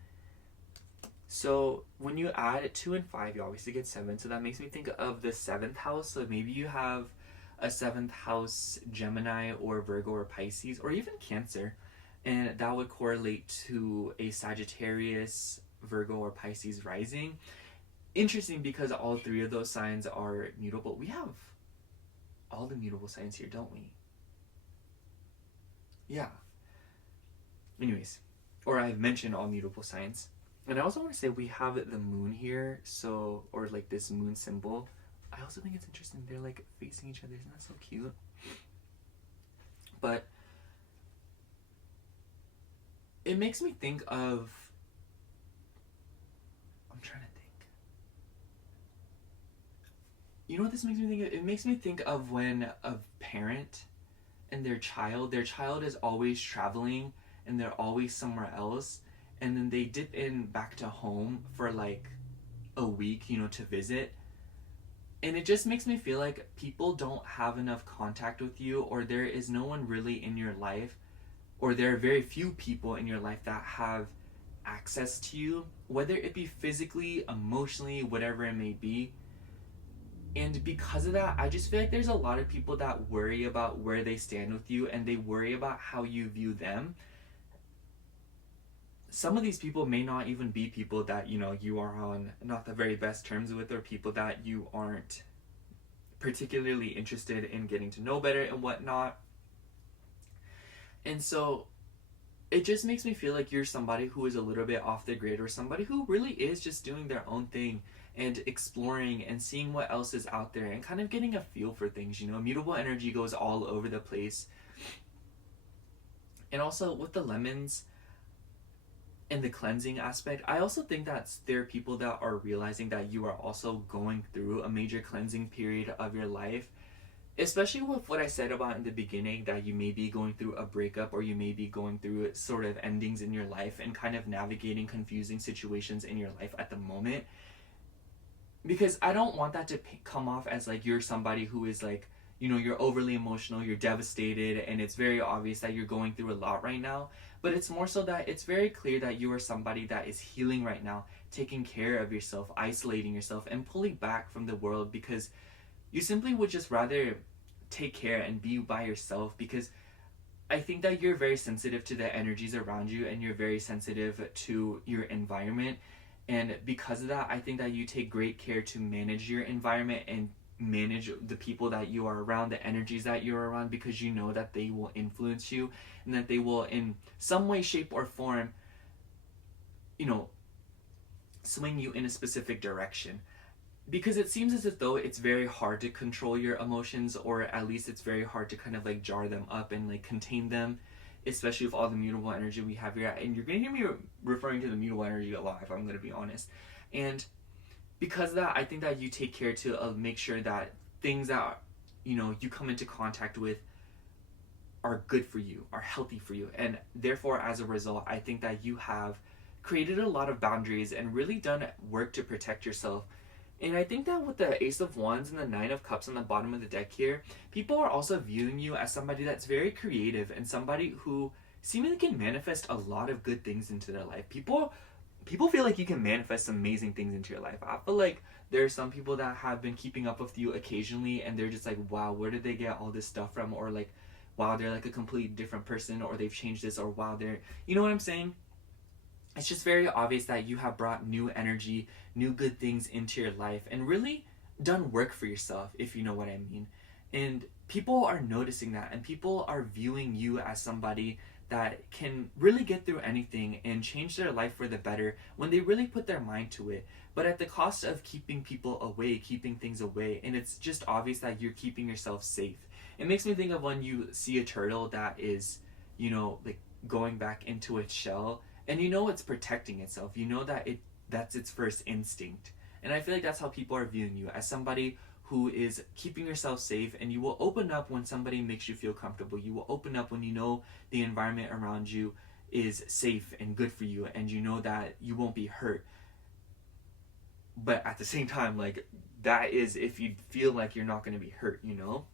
So when you add 2 and 5, you obviously get 7. So that makes me think of the 7th house. So maybe you have a 7th house Gemini or Virgo or Pisces, or even Cancer. And that would correlate to a Sagittarius, Virgo, or Pisces rising. Interesting, because all 3 of those signs are mutable. We have all the mutable signs here, don't we? Yeah. Anyways, or I've mentioned all mutable signs. And I also want to say we have the moon here, so, or like this moon symbol. I also think it's interesting, they're like facing each other. Isn't that so cute? But it makes me think of, I'm trying to think. You know what this makes me think of? It makes me think of when a parent and their child is always traveling, and they're always somewhere else. And then they dip in back to home for like a week, you know, to visit. And it just makes me feel like people don't have enough contact with you, or there is no one really in your life, or there are very few people in your life that have access to you, whether it be physically, emotionally, whatever it may be. And because of that, I just feel like there's a lot of people that worry about where they stand with you, and they worry about how you view them. Some of these people may not even be people that, you know, you are on not the very best terms with, or people that you aren't particularly interested in getting to know better and whatnot. And so it just makes me feel like you're somebody who is a little bit off the grid, or somebody who really is just doing their own thing and exploring and seeing what else is out there, and kind of getting a feel for things, you know. Mutable energy goes all over the place. And also with the lemons and the cleansing aspect, I also think that there are people that are realizing that you are also going through a major cleansing period of your life, especially with what I said about in the beginning, that you may be going through a breakup, or you may be going through sort of endings in your life, and kind of navigating confusing situations in your life at the moment. because I don't want that to come off as like you're somebody who is like, you know, you're overly emotional, you're devastated, and it's very obvious that you're going through a lot right now. But it's more so that it's very clear that you are somebody that is healing right now, taking care of yourself, isolating yourself, and pulling back from the world, because you simply would just rather take care and be by yourself. Because I think that you're very sensitive to the energies around you, and you're very sensitive to your environment. And because of that, I think that you take great care to manage your environment and manage the people that you are around, the energies that you're around, because you know that they will influence you, and that they will in some way, shape, or form, you know, swing you in a specific direction. Because it seems as if though it's very hard to control your emotions, or at least it's very hard to kind of like jar them up and like contain them, especially with all the mutable energy we have here. And you're gonna hear me referring to the mutable energy a lot, if I'm gonna be honest. And because of that, I think that you take care to make sure that things that, you know, you come into contact with are good for you, are healthy for you. And therefore, as a result, I think that you have created a lot of boundaries and really done work to protect yourself. And I think that with the Ace of Wands and the Nine of Cups on the bottom of the deck here, people are also viewing you as somebody that's very creative and somebody who seemingly can manifest a lot of good things into their life. People feel like you can manifest amazing things into your life. I feel like there are some people that have been keeping up with you occasionally, and they're just like, wow, where did they get all this stuff from? Or like, wow, they're like a completely different person, or they've changed this, or wow, they're, you know what I'm saying? It's just very obvious that you have brought new energy, new good things into your life, and really done work for yourself, if you know what I mean. And people are noticing that, and people are viewing you as somebody that can really get through anything and change their life for the better when they really put their mind to it, but at the cost of keeping people away, keeping things away. And it's just obvious that you're keeping yourself safe. It makes me think of when you see a turtle that is, you know, like going back into its shell, and you know it's protecting itself. You know that that's its first instinct. And I feel like that's how people are viewing you, as somebody who is keeping yourself safe, and you will open up when somebody makes you feel comfortable. You will open up when you know the environment around you is safe and good for you, and you know that you won't be hurt. But at the same time, like, that is if you feel like you're not going to be hurt, you know?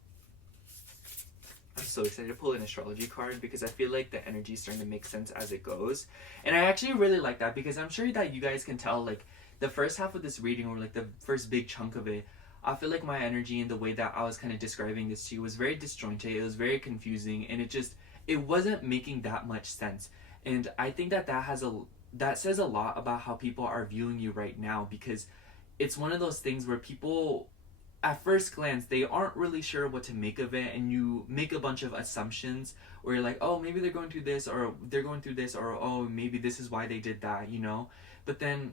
I'm so excited to pull an astrology card, because I feel like the energy is starting to make sense as it goes. And I actually really like that, because I'm sure that you guys can tell, like, the first half of this reading, or like the first big chunk of it, I feel like my energy and the way that I was kind of describing this to you was very disjointed. It was very confusing, and it wasn't making that much sense. And I think that that says a lot about how people are viewing you right now, because it's one of those things where people, at first glance, they aren't really sure what to make of it, and you make a bunch of assumptions, or you're like, oh, maybe they're going through this, or they're going through this, or oh, maybe this is why they did that, you know? But then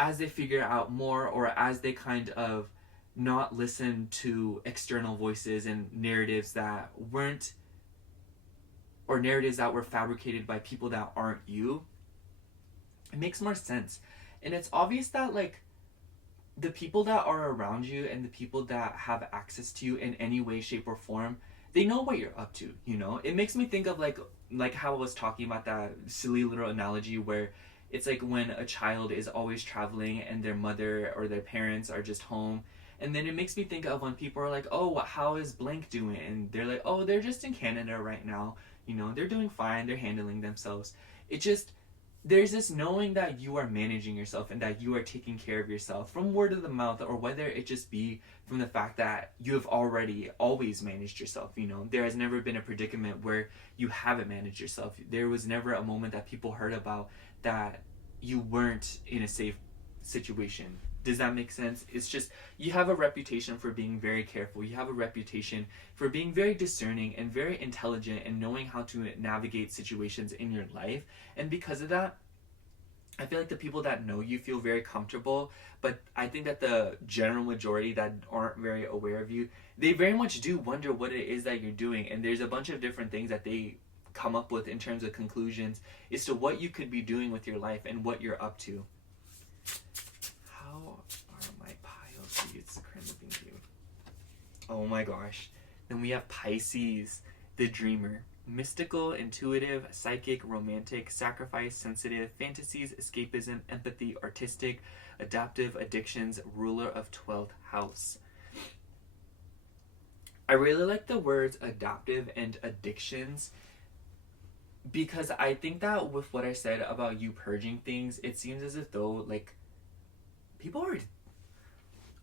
as they figure out more, or as they kind of not listen to external voices and narratives that weren't, or narratives that were fabricated by people that aren't you, it makes more sense. And it's obvious that, like, the people that are around you and the people that have access to you in any way, shape, or form, they know what you're up to, you know? It makes me think of like how I was talking about that silly little analogy where it's like when a child is always traveling and their mother or their parents are just home. And then it makes me think of when people are like, oh, how is blank doing? And they're like, oh, they're just in Canada right now. You know, they're doing fine. They're handling themselves. It just, there's this knowing that you are managing yourself and that you are taking care of yourself from word of the mouth, or whether it just be from the fact that you have already always managed yourself. You know, there has never been a predicament where you haven't managed yourself. There was never a moment that people heard about that you weren't in a safe situation. Does that make sense? It's just, you have a reputation for being very careful. You have a reputation for being very discerning and very intelligent and knowing how to navigate situations in your life. And because of that, I feel like the people that know you feel very comfortable, but I think that the general majority that aren't very aware of you, they very much do wonder what it is that you're doing. And there's a bunch of different things that they come up with in terms of conclusions as to what you could be doing with your life and what you're up to. How are my piles? It's currently being viewed. Oh my gosh. Then we have Pisces, the dreamer. mystical, intuitive, psychic, romantic, sacrifice, sensitive, fantasies, escapism, empathy, artistic, adaptive, addictions, ruler of 12th house. I really like the words adaptive and addictions because I think that with what I said about you purging things, it seems as if though, like, people are.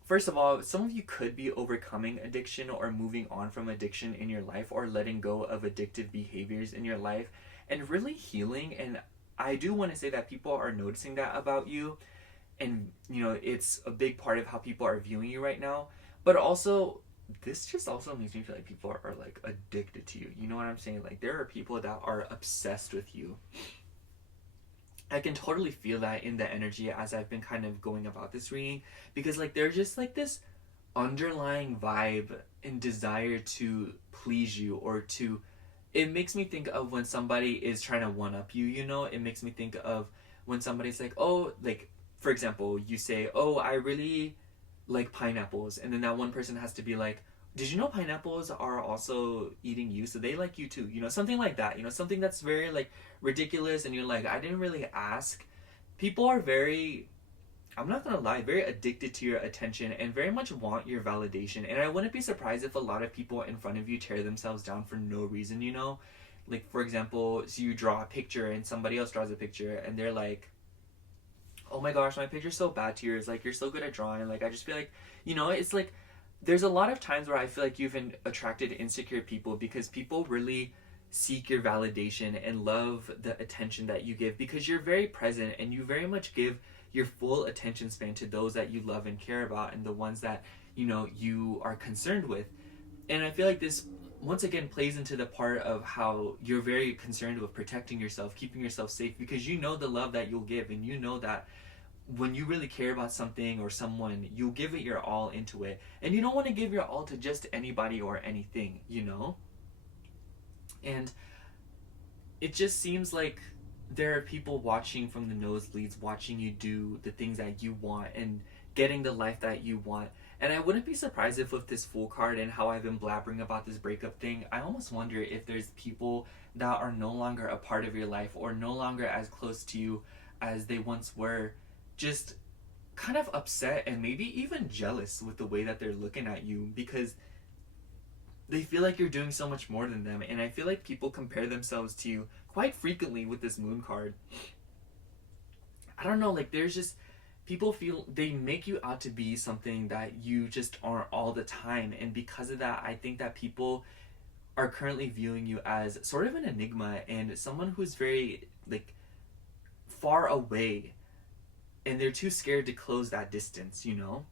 First of all, some of you could be overcoming addiction or moving on from addiction in your life or letting go of addictive behaviors in your life and really healing. And I do want to say that people are noticing that about you. And, you know, it's a big part of how people are viewing you right now. But also, this just also makes me feel like people are like addicted to you. You know what I'm saying? Like, there are people that are obsessed with you. I can totally feel that in the energy as I've been kind of going about this reading, because like there's just like this underlying vibe and desire to please you or to, it makes me think of when somebody is trying to one up you, you know. It makes me think of when somebody's like, oh, like for example, you say, oh, I really like pineapples, and then that one person has to be like, did you know pineapples are also eating you, so they like you too, you know, something like that, you know, something that's very like ridiculous, and you're like, I didn't really ask. People are very, I'm not gonna lie, very addicted to your attention and very much want your validation. And I wouldn't be surprised if a lot of people in front of you tear themselves down for no reason, you know. Like for example, so you draw a picture and somebody else draws a picture and they're like, oh my gosh, my picture's so bad, Tears, like you're so good at drawing. Like I just feel like, you know, it's like there's a lot of times where I feel like you've attracted insecure people because people really seek your validation and love the attention that you give because you're very present and you very much give your full attention span to those that you love and care about and the ones that, you know, you are concerned with. And I feel like this once again plays into the part of how you're very concerned with protecting yourself, keeping yourself safe, because you know the love that you'll give, and you know that when you really care about something or someone, you'll give it your all into it. And you don't want to give your all to just anybody or anything, you know? And it just seems like there are people watching from the nosebleeds, watching you do the things that you want and getting the life that you want. And I wouldn't be surprised if with this Fool card and how I've been blabbering about this breakup thing, I almost wonder if there's people that are no longer a part of your life or no longer as close to you as they once were, just kind of upset and maybe even jealous with the way that they're looking at you because they feel like you're doing so much more than them. And I feel like people compare themselves to you quite frequently with this Moon card. I don't know, like there's just people feel they make you out to be something that you just aren't all the time. And because of that, I think that people are currently viewing you as sort of an enigma and someone who's very like far away, and they're too scared to close that distance, you know?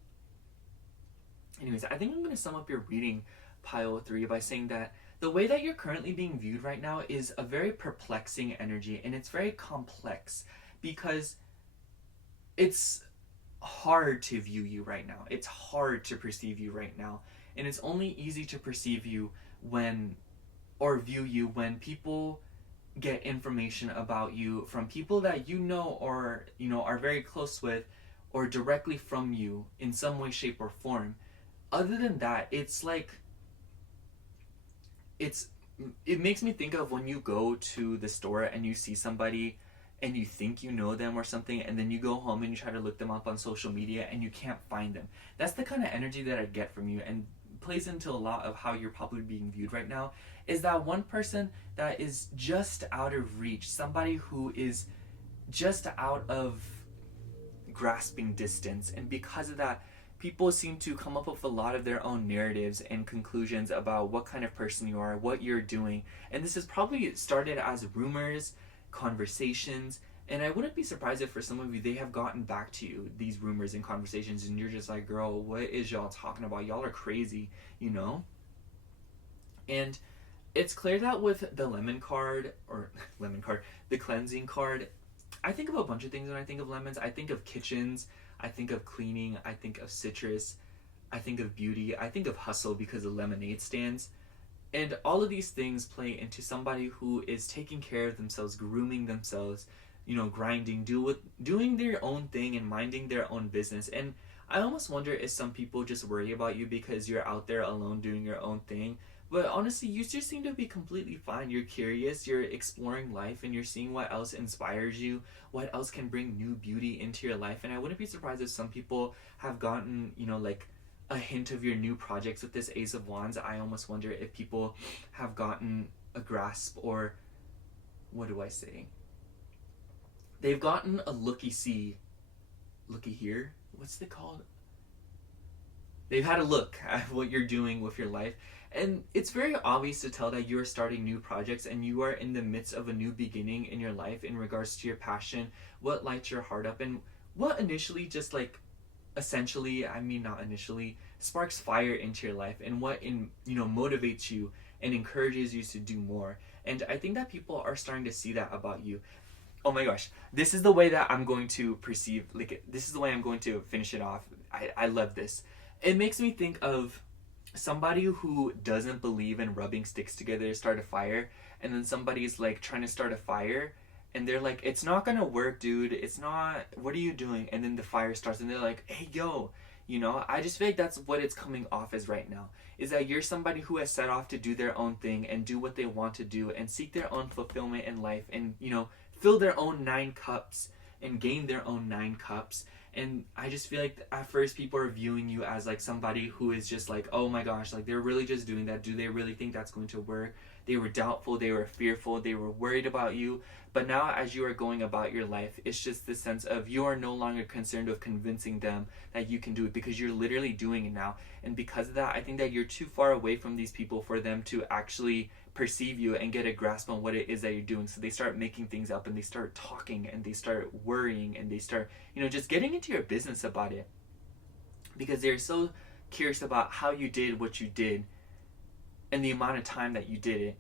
Anyways, I think I'm going to sum up your reading, Pile 3, by saying that the way that you're currently being viewed right now is a very perplexing energy, and it's very complex because it's hard to view you right now. It's hard to perceive you right now. And it's only easy to perceive you when, or view you when people get information about you from people that you know or, you know, are very close with or directly from you in some way, shape, or form. Other than that, it's like, it makes me think of when you go to the store and you see somebody and you think you know them or something, and then you go home and you try to look them up on social media and you can't find them. That's the kind of energy that I get from you, and plays into a lot of how you're probably being viewed right now, is that one person that is just out of reach, somebody who is just out of grasping distance. And because of that, people seem to come up with a lot of their own narratives and conclusions about what kind of person you are, what you're doing. And this has probably started as rumors, conversations, and I wouldn't be surprised if for some of you they have gotten back to you, these rumors and conversations, and you're just like, girl, what is y'all talking about? Y'all are crazy, you know? And it's clear that with the lemon card, or the cleansing card, I think of a bunch of things when I think of lemons. I think of kitchens, I think of cleaning, I think of citrus, I think of beauty, I think of hustle because of lemonade stands. And all of these things play into somebody who is taking care of themselves, grooming themselves, you know, grinding, doing their own thing and minding their own business. And I almost wonder if some people just worry about you because you're out there alone doing your own thing. But honestly, you just seem to be completely fine. You're curious, you're exploring life, and you're seeing what else inspires you, what else can bring new beauty into your life. And I wouldn't be surprised if some people have gotten, you know, like a hint of your new projects with this Ace of Wands. I almost wonder if people have gotten a grasp, or what do I say? They've gotten a looky here. What's it called? They've had a look at what you're doing with your life. And it's very obvious to tell that you're starting new projects and you are in the midst of a new beginning in your life in regards to your passion, what lights your heart up, and what initially just like essentially, I mean not initially, sparks fire into your life, and what motivates you and encourages you to do more. And I think that people are starting to see that about you. Oh my gosh, this is the way that I'm going to perceive, like, this is the way I'm going to finish it off. I love this. It makes me think of somebody who doesn't believe in rubbing sticks together to start a fire, and then somebody's like trying to start a fire, and they're like, it's not gonna work, dude, it's not, what are you doing? And then the fire starts, and they're like, hey, yo, you know, I just feel like that's what it's coming off as right now, is that you're somebody who has set off to do their own thing and do what they want to do and seek their own fulfillment in life, and, you know, fill their own 9 cups and gain their own 9 cups. And I just feel like at first people are viewing you as like somebody who is just like, oh my gosh, like they're really just doing that. Do they really think that's going to work? They were doubtful, they were fearful, they were worried about you. But now as you are going about your life, it's just the sense of you are no longer concerned with convincing them that you can do it, because you're literally doing it now. And because of that, I think that you're too far away from these people for them to actually perceive you and get a grasp on what it is that you're doing. So they start making things up, and they start talking, and they start worrying, and they start, you know, just getting into your business about it, because they're so curious about how you did what you did and the amount of time that you did it,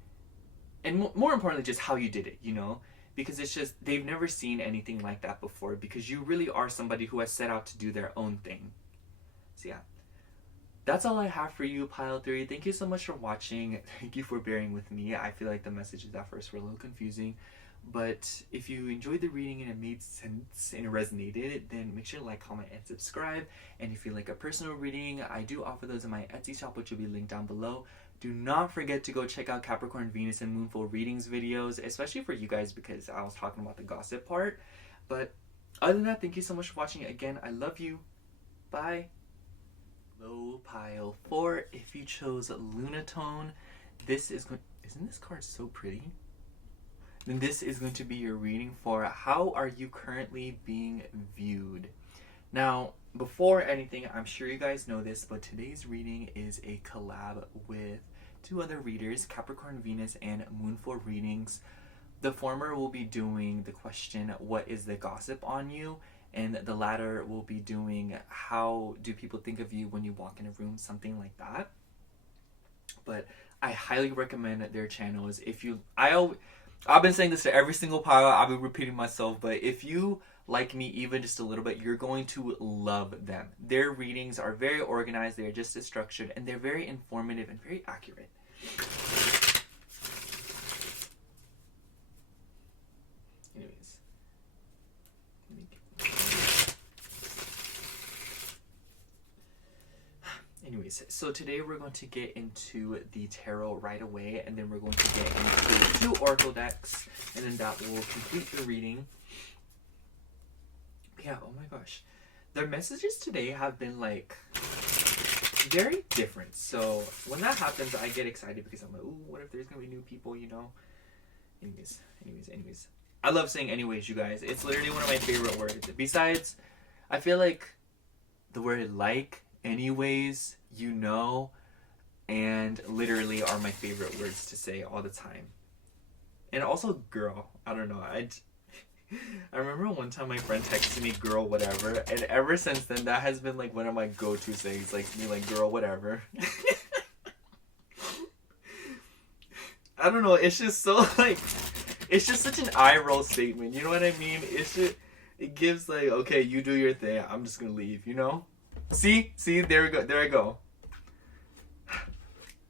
and more importantly just how you did it, you know, because it's just they've never seen anything like that before, because you really are somebody who has set out to do their own thing. So yeah, that's all I have for you, Pile 3. Thank you so much for watching. Thank you for bearing with me. I feel like the messages at first were a little confusing. But if you enjoyed the reading and it made sense and it resonated, then make sure to like, comment, and subscribe. And if you like a personal reading, I do offer those in my Etsy shop, which will be linked down below. Do not forget to go check out Capricorn, Venus, and Moonful readings videos, especially for you guys, because I was talking about the gossip part. But other than that, thank you so much for watching. Again, I love you. Bye. Hello, Pile 4. If you chose Lunatone, this is going... Isn't this card so pretty? Then this is going to be your reading for how are you currently being viewed. Now, before anything, I'm sure you guys know this, but today's reading is a collab with 2 other readers, Capricorn, Venus, and Moonful readings. The former will be doing the question, what is the gossip on you? And the latter will be doing, how do people think of you when you walk in a room, something like that. But I highly recommend their channels. I've been saying this to every single pile, I've been repeating myself, but if you like me even just a little bit, you're going to love them. Their readings are very organized, they're just as structured, and they're very informative and very accurate. Anyways, so today we're going to get into the tarot right away, and then we're going to get into 2 oracle decks, and then that will complete the reading. Yeah, oh my gosh. Their messages today have been like very different. So when that happens, I get excited because I'm like, ooh, what if there's gonna be new people, you know? Anyways. I love saying anyways, you guys. It's literally one of my favorite words. Besides, I feel like the word like, anyways, you know, and literally are my favorite words to say all the time. And also girl. I don't know. I remember one time my friend texted me girl whatever, and ever since then that has been like one of my go-to sayings, like me like girl whatever. I don't know, it's just so like, it's just such an eye roll statement, you know what I mean? It gives like, okay, you do your thing, I'm just gonna leave, you know? See, there I go.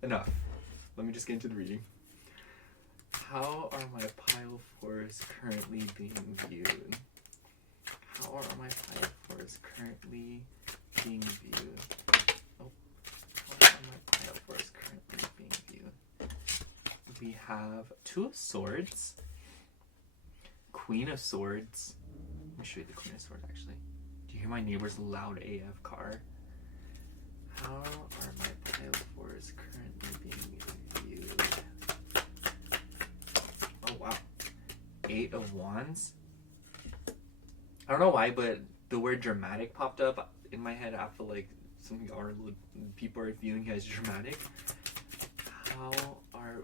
Enough. Let me just get into the reading. How are my pile 4s currently being viewed? How are my pile 4s currently being viewed? Oh, how are my pile 4s currently being viewed? have Two of Swords, Queen of Swords. Let me show you the Queen of Swords, actually. Do you hear my neighbor's loud AF car? How are my pile fours currently being viewed? Oh, wow. 8 of Wands. I don't know why, but the word dramatic popped up in my head. I feel like some of our people are viewing it as dramatic. How are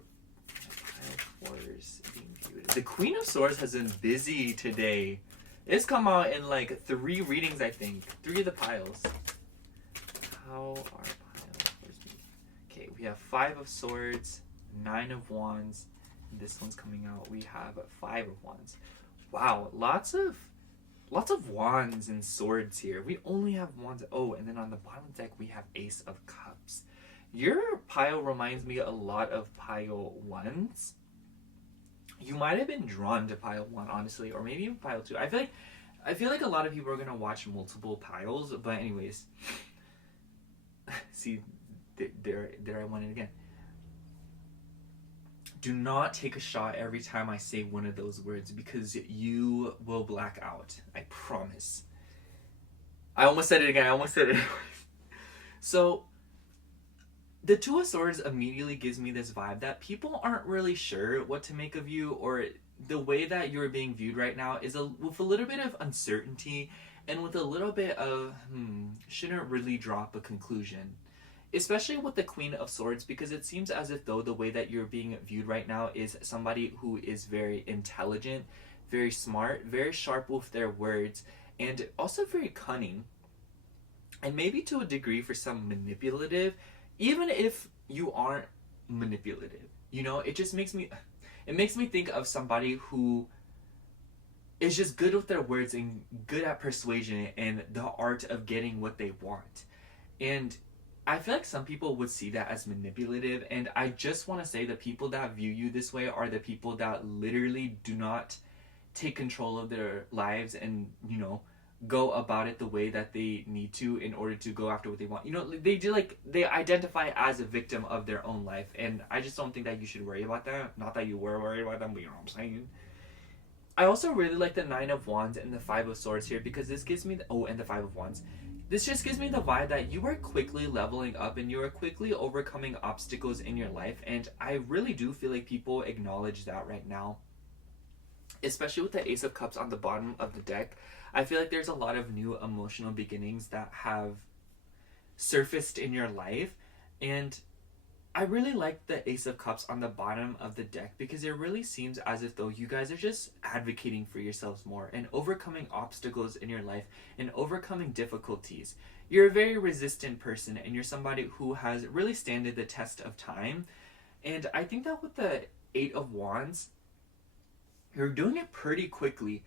pile fours being viewed? The Queen of Swords has been busy today. It's come out in like 3 readings, I think. 3 of the piles. How are pile fours being? Okay, we have 5 of Swords, 9 of Wands. This one's coming out. We have 5 of Wands. Wow, lots of wands and swords here. We only have wands. Oh, and then on the bottom deck we have Ace of Cups. Your pile reminds me a lot of pile 1s. You might have been drawn to pile 1, honestly, or maybe even pile 2. I feel like a lot of people are gonna watch multiple piles, but anyways. See, there I went it again. Do not take a shot every time I say one of those words because you will black out. I promise. I almost said it again. So, the Two of Swords immediately gives me this vibe that people aren't really sure what to make of you, or the way that you're being viewed right now is with a little bit of uncertainty and with a little bit of, shouldn't really drop a conclusion. Especially with the Queen of Swords, because it seems as if though the way that you're being viewed right now is somebody who is very intelligent, very smart, very sharp with their words, and also very cunning. And maybe to a degree for some manipulative, even if you aren't manipulative. You know, it just makes me think of somebody who is just good with their words and good at persuasion and the art of getting what they want. And I feel like some people would see that as manipulative, and I just want to say the people that view you this way are the people that literally do not take control of their lives and, you know, go about it the way that they need to in order to go after what they want. You know, they identify as a victim of their own life, and I just don't think that you should worry about that. Not that you were worried about them, but you know what I'm saying. I also really like the 9 of Wands and the 5 of Swords here because this gives me and the 5 of Wands. This just gives me the vibe that you are quickly leveling up and you are quickly overcoming obstacles in your life. And I really do feel like people acknowledge that right now. Especially with the Ace of Cups on the bottom of the deck. I feel like there's a lot of new emotional beginnings that have surfaced in your life. And I really like the Ace of Cups on the bottom of the deck because it really seems as if though you guys are just advocating for yourselves more and overcoming obstacles in your life and overcoming difficulties. You're a very resistant person and you're somebody who has really standed the test of time. And I think that with the 8 of Wands, you're doing it pretty quickly.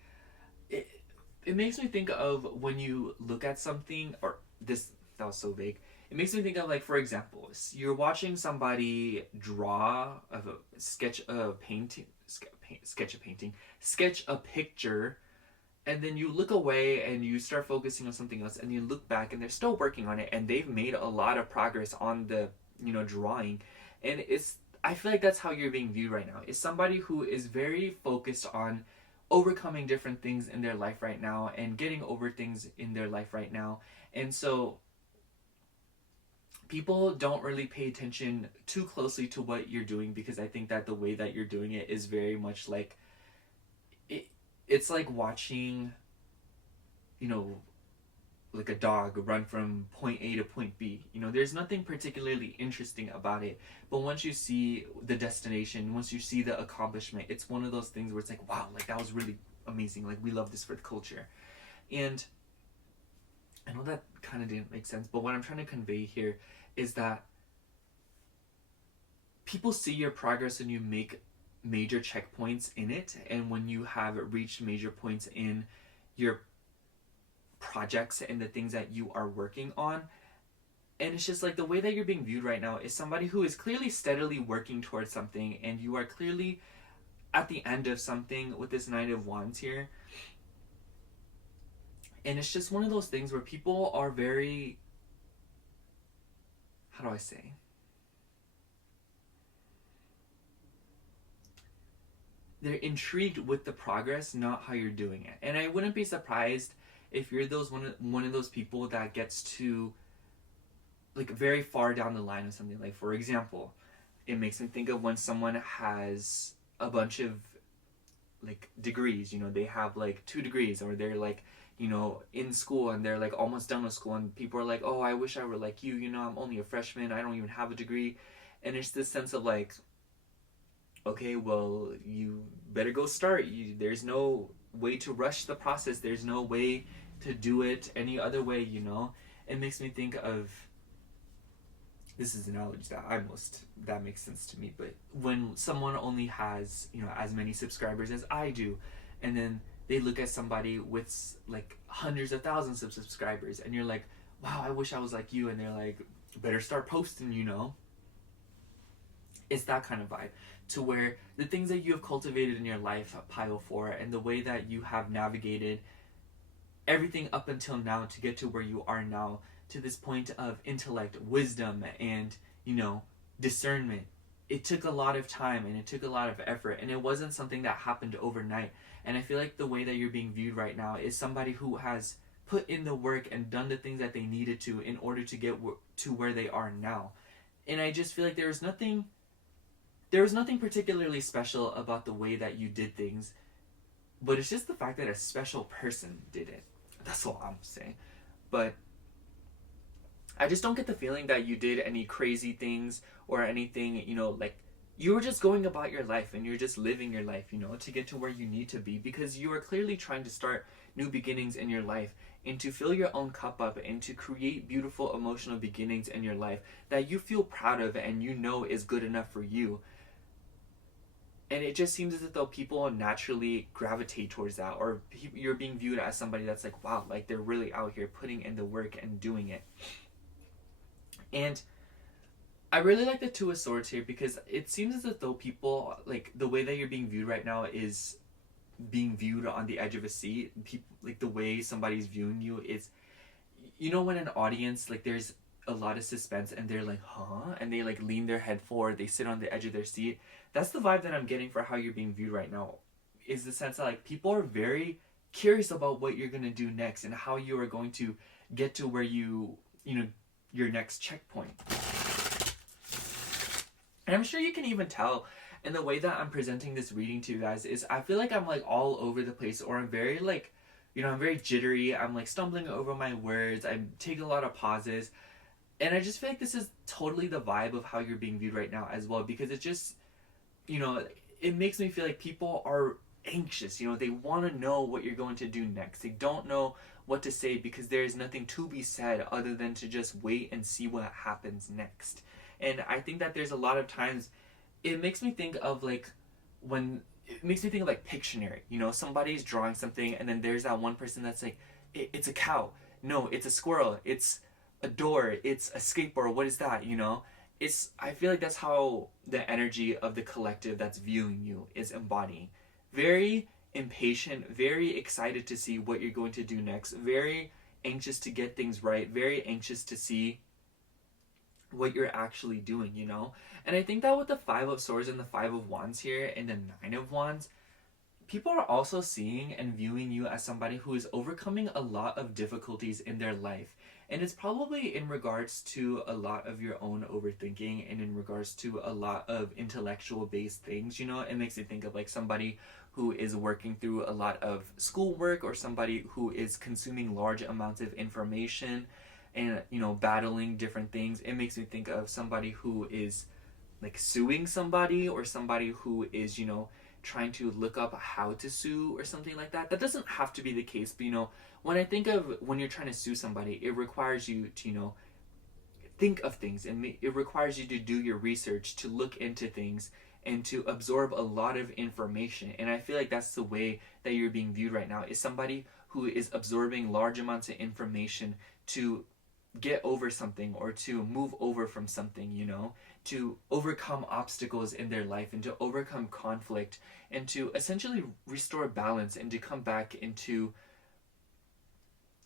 It makes me think of when you look at something, or this, that was so vague. It makes me think of, like, for example, you're watching somebody sketch a picture, and then you look away and you start focusing on something else, and you look back and they're still working on it, and they've made a lot of progress on the, drawing. And I feel like that's how you're being viewed right now. Is somebody who is very focused on overcoming different things in their life right now and getting over things in their life right now. And so people don't really pay attention too closely to what you're doing because I think that the way that you're doing it is very much like it's like watching, like a dog run from point A to point B. There's nothing particularly interesting about it. But once you see the destination, once you see the accomplishment, it's one of those things where it's like, wow, like that was really amazing. Like we love this for the culture. And I know that kind of didn't make sense, but what I'm trying to convey here is that people see your progress when you make major checkpoints in it, and when you have reached major points in your projects and the things that you are working on. And it's just like the way that you're being viewed right now is somebody who is clearly steadily working towards something, and you are clearly at the end of something with this 9 of Wands here. And it's just one of those things where people are very, how do I say? they're intrigued with the progress, not how you're doing it. And I wouldn't be surprised if you're one of those people that gets to like very far down the line of something. Like, for example, it makes me think of when someone has a bunch of like degrees, you know, they have like 2 degrees, or they're like, you know, in school and they're like almost done with school, and people are like, oh, I wish I were like you know, I'm only a freshman, I don't even have a degree. And it's this sense of like, okay, well, you better go start. There's no way to rush the process, there's no way to do it any other way, you know. It makes me think of, this is an analogy that makes sense to me, but when someone only has, you know, as many subscribers as I do, and then they look at somebody with like hundreds of thousands of subscribers, and you're like, wow, I wish I was like you, and they're like, better start posting, you know. It's that kind of vibe, to where the things that you have cultivated in your life pile for, and the way that you have navigated everything up until now to get to where you are now, to this point of intellect, wisdom, and, you know, discernment. It took a lot of time and it took a lot of effort, and it wasn't something that happened overnight. And I feel like the way that you're being viewed right now is somebody who has put in the work and done the things that they needed to in order to get to where they are now. And I just feel like there was nothing particularly special about the way that you did things, but it's just the fact that a special person did it. That's all I'm saying. But I just don't get the feeling that you did any crazy things or anything, you know, like you were just going about your life and you're just living your life, you know, to get to where you need to be, because you are clearly trying to start new beginnings in your life and to fill your own cup up and to create beautiful emotional beginnings in your life that you feel proud of and you know is good enough for you. And it just seems as though people naturally gravitate towards that, or you're being viewed as somebody that's like, wow, like they're really out here putting in the work and doing it. And I really like the Two of Swords here, because it seems as though people, like the way that you're being viewed right now is being viewed on the edge of a seat. People, like the way somebody's viewing you is, you know, when an audience, like there's a lot of suspense and they're like, huh? And they like lean their head forward, they sit on the edge of their seat. That's the vibe that I'm getting for how you're being viewed right now, is the sense that like people are very curious about what you're going to do next and how you are going to get to where you know, your next checkpoint. And I'm sure you can even tell in the way that I'm presenting this reading to you guys is I feel like I'm like all over the place, or I'm very like, you know, I'm very jittery. I'm like stumbling over my words. I take a lot of pauses. And I just feel like this is totally the vibe of how you're being viewed right now as well, because it just, you know, it makes me feel like people are anxious. You know, they want to know what you're going to do next. They don't know what to say because there is nothing to be said other than to just wait and see what happens next. And I think that there's a lot of times it makes me think of like Pictionary. You know, somebody's drawing something and then there's that one person that's like, it's a cow. No, it's a squirrel. It's a door. It's a skateboard. What is that? You know, I feel like that's how the energy of the collective that's viewing you is embodying. Very impatient, very excited to see what you're going to do next, very anxious to get things right, very anxious to see what you're actually doing, you know? And I think that with the Five of Swords and the Five of Wands here and the Nine of Wands, people are also seeing and viewing you as somebody who is overcoming a lot of difficulties in their life. And it's probably in regards to a lot of your own overthinking and in regards to a lot of intellectual based things, you know? It makes me think of like somebody who is working through a lot of schoolwork, or somebody who is consuming large amounts of information and, you know, battling different things. It makes me think of somebody who is like suing somebody, or somebody who is, you know, trying to look up how to sue or something like that. That doesn't have to be the case, but you know, when I think of when you're trying to sue somebody, it requires you to, you know, think of things, and it requires you to do your research, to look into things, and to absorb a lot of information. And I feel like that's the way that you're being viewed right now, is somebody who is absorbing large amounts of information to get over something, or to move over from something, you know, to overcome obstacles in their life, and to overcome conflict, and to essentially restore balance, and to come back into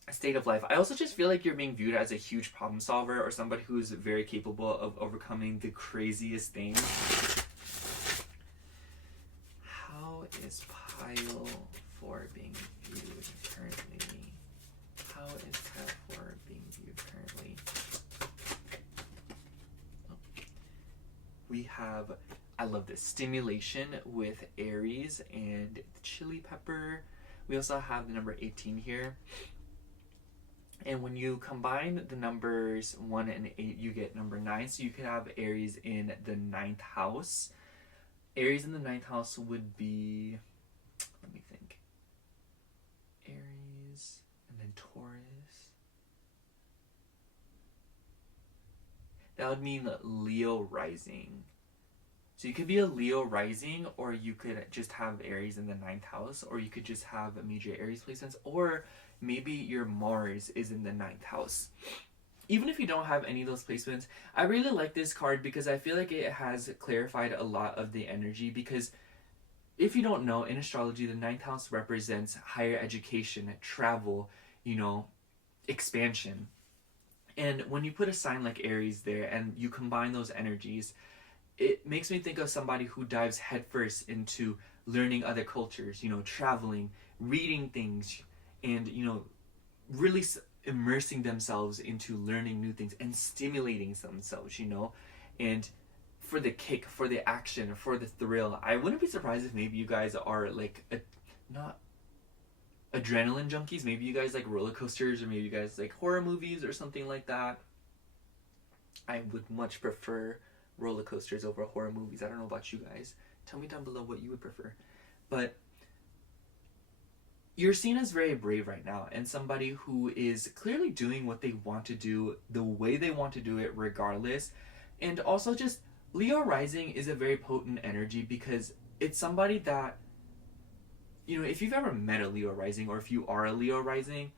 a state of life. I also just feel like you're being viewed as a huge problem solver, or somebody who's very capable of overcoming the craziest things. How is pile for being viewed currently? How is pile for being viewed currently? Oh. We have, I love this, stimulation with Aries and chili pepper. We also have the number 18 here. And when you combine the numbers 1 and 8, you get number 9. So you could have Aries in the 9th house. Aries in the 9th house would be, let me think, Aries and then Taurus. That would mean Leo rising. So you could be a Leo rising, or you could just have Aries in the 9th house, or you could just have a major Aries placements, or maybe your Mars is in the 9th house. Even if you don't have any of those placements, I really like this card because I feel like it has clarified a lot of the energy. Because if you don't know, in astrology, the 9th house represents higher education, travel, expansion. And when you put a sign like Aries there and you combine those energies, it makes me think of somebody who dives headfirst into learning other cultures, traveling, reading things, and, really immersing themselves into learning new things and stimulating themselves, and for the kick, for the action, for the thrill. I wouldn't be surprised if maybe you guys are like, not adrenaline junkies. Maybe you guys like roller coasters, or maybe you guys like horror movies or something like that. I would much prefer roller coasters over horror movies. I don't know about you guys. Tell me down below what you would prefer. But you're seen as very brave right now, and somebody who is clearly doing what they want to do the way they want to do it regardless. And also, just Leo rising is a very potent energy because it's somebody that, if you've ever met a Leo rising, or if you are a Leo rising,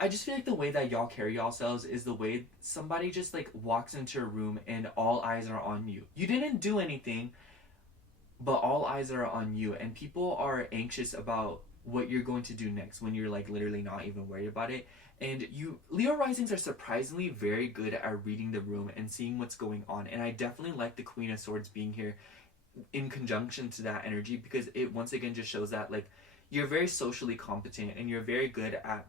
I just feel like the way that y'all carry yourselves is the way somebody just like walks into a room and all eyes are on you. You didn't do anything, but all eyes are on you, and people are anxious about what you're going to do next when you're like literally not even worried about it. And Leo risings are surprisingly very good at reading the room and seeing what's going on. And I definitely like the Queen of Swords being here in conjunction to that energy, because it once again just shows that like you're very socially competent and you're very good at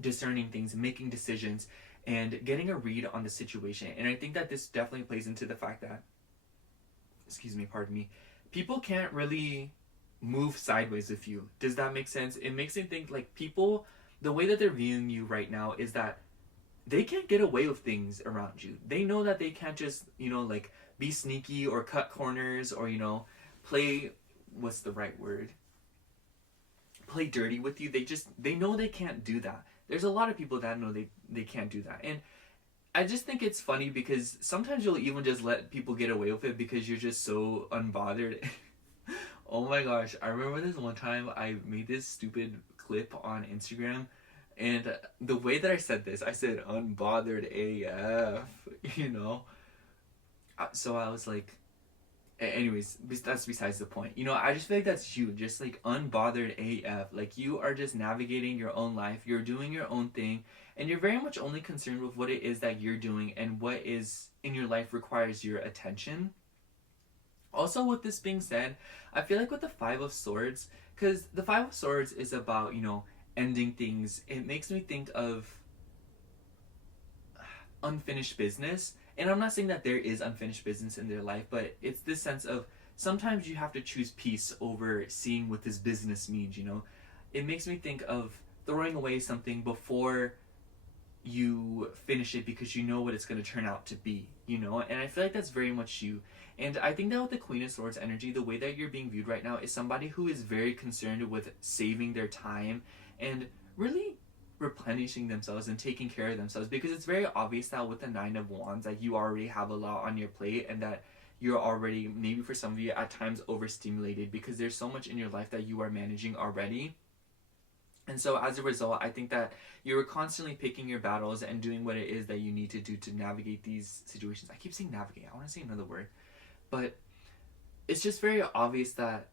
discerning things, making decisions, and getting a read on the situation. And I think that this definitely plays into the fact that, people can't really move sideways with you. Does that make sense? It makes me think like people, the way that they're viewing you right now is that they can't get away with things around you. They know that they can't just, like be sneaky or cut corners or, play, what's the right word? Play dirty with you. They know they can't do that. There's a lot of people that know they can't do that. And I just think it's funny because sometimes you'll even just let people get away with it because you're just so unbothered. Oh my gosh, I remember this one time I made this stupid clip on Instagram, and the way that I said this, I said unbothered AF, So I was like, anyways, that's besides the point. I just feel like that's you, just like unbothered AF. Like you are just navigating your own life, you're doing your own thing, and you're very much only concerned with what it is that you're doing and what is in your life requires your attention. Also, with this being said, I feel like with the 5 of Swords, because the 5 of Swords is about, ending things, it makes me think of unfinished business. And I'm not saying that there is unfinished business in their life, but it's this sense of sometimes you have to choose peace over seeing what this business means, It makes me think of throwing away something before you finish it because you know what it's going to turn out to be, And I feel like that's very much you. And I think that with the Queen of Swords energy, the way that you're being viewed right now is somebody who is very concerned with saving their time and really replenishing themselves and taking care of themselves, because it's very obvious that with the 9 of Wands that you already have a lot on your plate and that you're already, maybe for some of you at times, overstimulated because there's so much in your life that you are managing already. And so as a result, I think that you're constantly picking your battles and doing what it is that you need to do to navigate these situations. I keep saying navigate, I want to say another word. But it's just very obvious that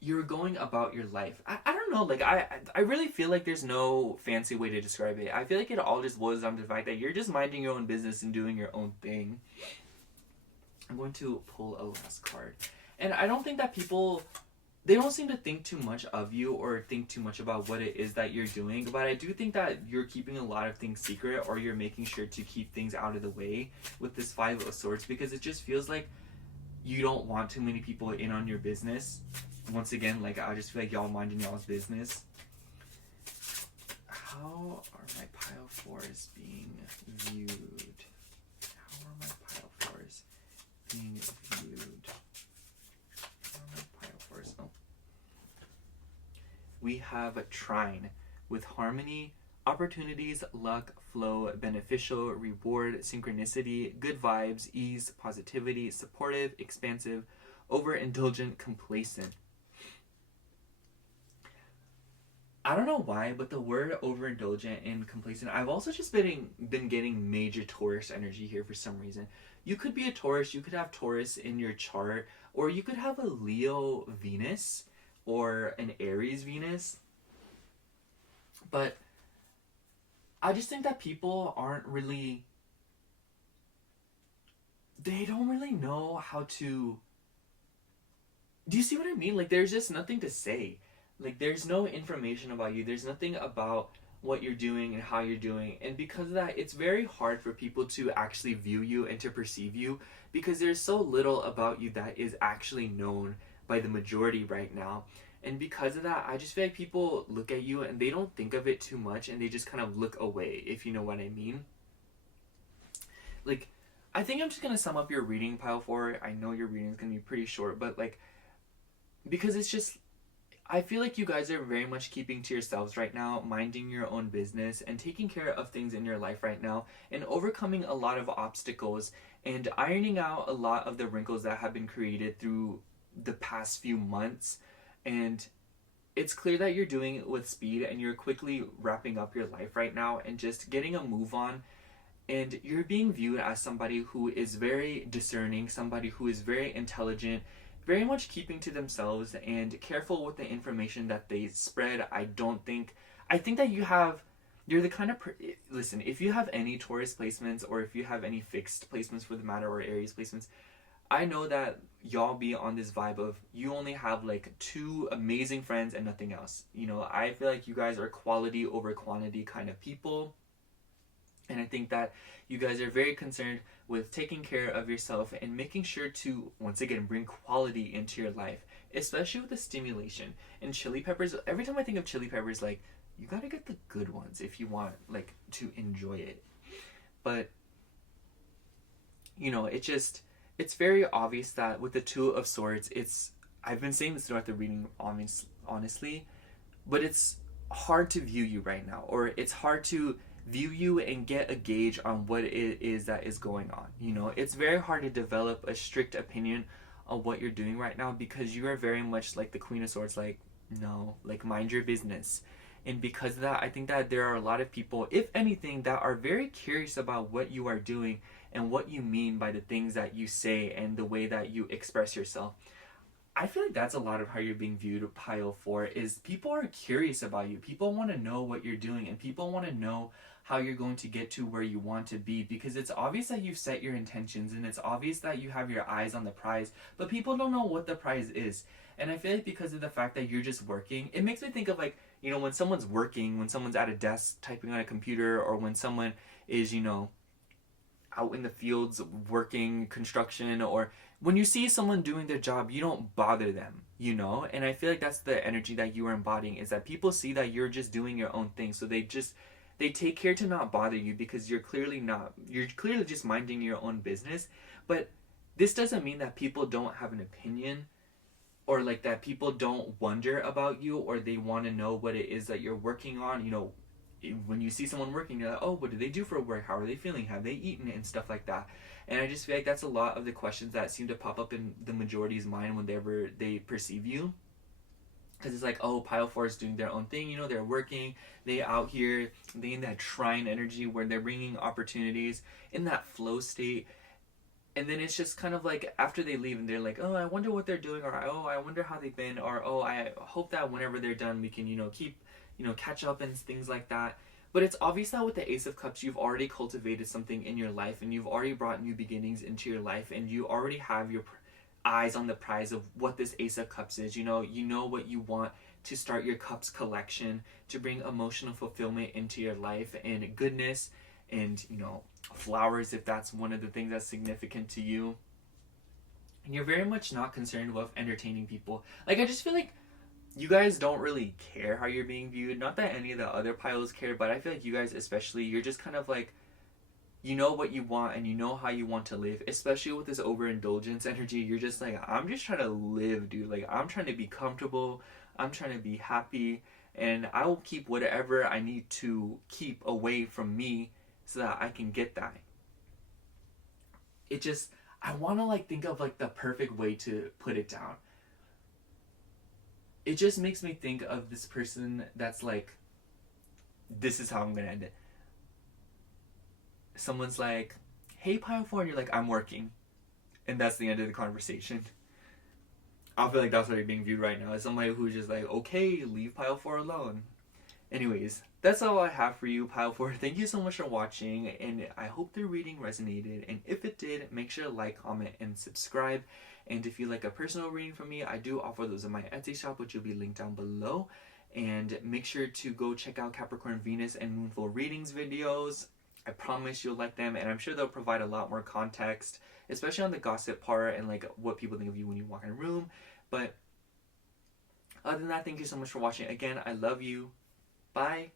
you're going about your life. I don't know, like I really feel like there's no fancy way to describe it. I feel like it all just boils down to the fact that you're just minding your own business and doing your own thing. I'm going to pull a last card. And I don't think that people they don't seem to think too much of you or think too much about what it is that you're doing. But I do think that you're keeping a lot of things secret, or you're making sure to keep things out of the way with this Five of Swords, because it just feels like you don't want too many people in on your business. Once again, like, I just feel like y'all minding y'all's business. How are my pile fours being viewed? How are my pile fours being viewed? How are my pile fours? Oh. We have a trine with harmony, opportunities, luck, flow, beneficial, reward, synchronicity, good vibes, ease, positivity, supportive, expansive, overindulgent, complacent. I don't know why, but the word overindulgent and complacent, I've also just been getting major Taurus energy here for some reason. You could be a Taurus, you could have Taurus in your chart, or you could have a Leo Venus or an Aries Venus. But I just think that people aren't really, they don't really know how to, do you see what I mean? Like, there's just nothing to say. Like, there's no information about you. There's nothing about what you're doing and how you're doing. And because of that, it's very hard for people to actually view you and to perceive you, because there's so little about you that is actually known by the majority right now. And because of that, I just feel like people look at you and they don't think of it too much, and they just kind of look away, if you know what I mean. Like, I think I'm just going to sum up your reading, Pile 4. I know your reading is going to be pretty short, but like, because it's just, I feel like you guys are very much keeping to yourselves right now, minding your own business and taking care of things in your life right now, and overcoming a lot of obstacles and ironing out a lot of the wrinkles that have been created through the past few months. And it's clear that you're doing it with speed, and you're quickly wrapping up your life right now and just getting a move on. And you're being viewed as somebody who is very discerning, somebody who is very intelligent, very much keeping to themselves and careful with the information that they spread. I think that you're the kind of, listen, if you have any Taurus placements, or if you have any fixed placements for the matter, or Aries placements, I know that y'all be on this vibe of, you only have like 2 amazing friends and nothing else. You know, I feel like you guys are quality over quantity kind of people. And I think that you guys are very concerned with taking care of yourself and making sure to, once again, bring quality into your life, especially with the stimulation. And chili peppers, every time I think of chili peppers, like, you gotta get the good ones if you want, like, to enjoy it. But, you know, it's very obvious that with the Two of Swords, I've been saying this throughout the reading, honestly, but it's hard to view you right now, or it's hard to view you and get a gauge on what it is that is going on. You know, it's very hard to develop a strict opinion on what you're doing right now, because you are very much like the Queen of Swords, like, no, like, mind your business. And because of that, I think that there are a lot of people, if anything, that are very curious about what you are doing and what you mean by the things that you say and the way that you express yourself. I feel like that's a lot of how you're being viewed, Pile 4, is people are curious about you. People want to know what you're doing, and people want to know how you're going to get to where you want to be, because it's obvious that you've set your intentions, and it's obvious that you have your eyes on the prize, but people don't know what the prize is. And I feel like because of the fact that you're just working, it makes me think of, like, you know, when someone's working, when someone's at a desk typing on a computer, or when someone is, you know, out in the fields working construction, or when you see someone doing their job, you don't bother them, you know? And I feel like that's the energy that you are embodying, is that people see that you're just doing your own thing, so they take care to not bother you, because you're clearly just minding your own business. But this doesn't mean that people don't have an opinion, or like that people don't wonder about you, or they want to know what it is that you're working on. You know, when you see someone working, you're like, oh, what do they do for work? How are they feeling? Have they eaten? And stuff like that. And I just feel like that's a lot of the questions that seem to pop up in the majority's mind whenever they perceive you. Because it's like, oh, Pile 4 is doing their own thing, you know, they're working, they out here, they in that trine energy where they're bringing opportunities, in that flow state. And then it's just kind of like, after they leave and they're like, oh, I wonder what they're doing, or oh, I wonder how they've been, or oh, I hope that whenever they're done we can, you know, keep, you know, catch up and things like that. But it's obvious that with the Ace of Cups, you've already cultivated something in your life, and you've already brought new beginnings into your life, and you already have your, eyes on the prize of what this Ace of Cups is. You know what you want to start your cups collection, to bring emotional fulfillment into your life and goodness and, flowers, if that's one of the things that's significant to you. And you're very much not concerned with entertaining people. Like, I just feel like you guys don't really care how you're being viewed. Not that any of the other piles care, but I feel like you guys especially, you're just kind of like, you know what you want and you know how you want to live. Especially with this overindulgence energy, you're just like, I'm just trying to live, dude. Like, I'm trying to be comfortable. I'm trying to be happy. And I will keep whatever I need to keep away from me so that I can get that. It just, I want to like think of like the perfect way to put it down. It just makes me think of this person that's like, this is how I'm gonna end it. Someone's like, hey, Pile 4, and you're like, I'm working. And that's the end of the conversation. I feel like that's what you're being viewed right now, as somebody who's just like, okay, leave Pile 4 alone. Anyways, that's all I have for you, Pile 4. Thank you so much for watching, and I hope the reading resonated. And if it did, make sure to like, comment, and subscribe. And if you like a personal reading from me, I do offer those in my Etsy shop, which will be linked down below. And make sure to go check out Capricorn, Venus, and Moonful readings videos. I promise you'll like them, and I'm sure they'll provide a lot more context, especially on the gossip part and like what people think of you when you walk in a room. But other than that, thank you so much for watching. Again, I love you. Bye.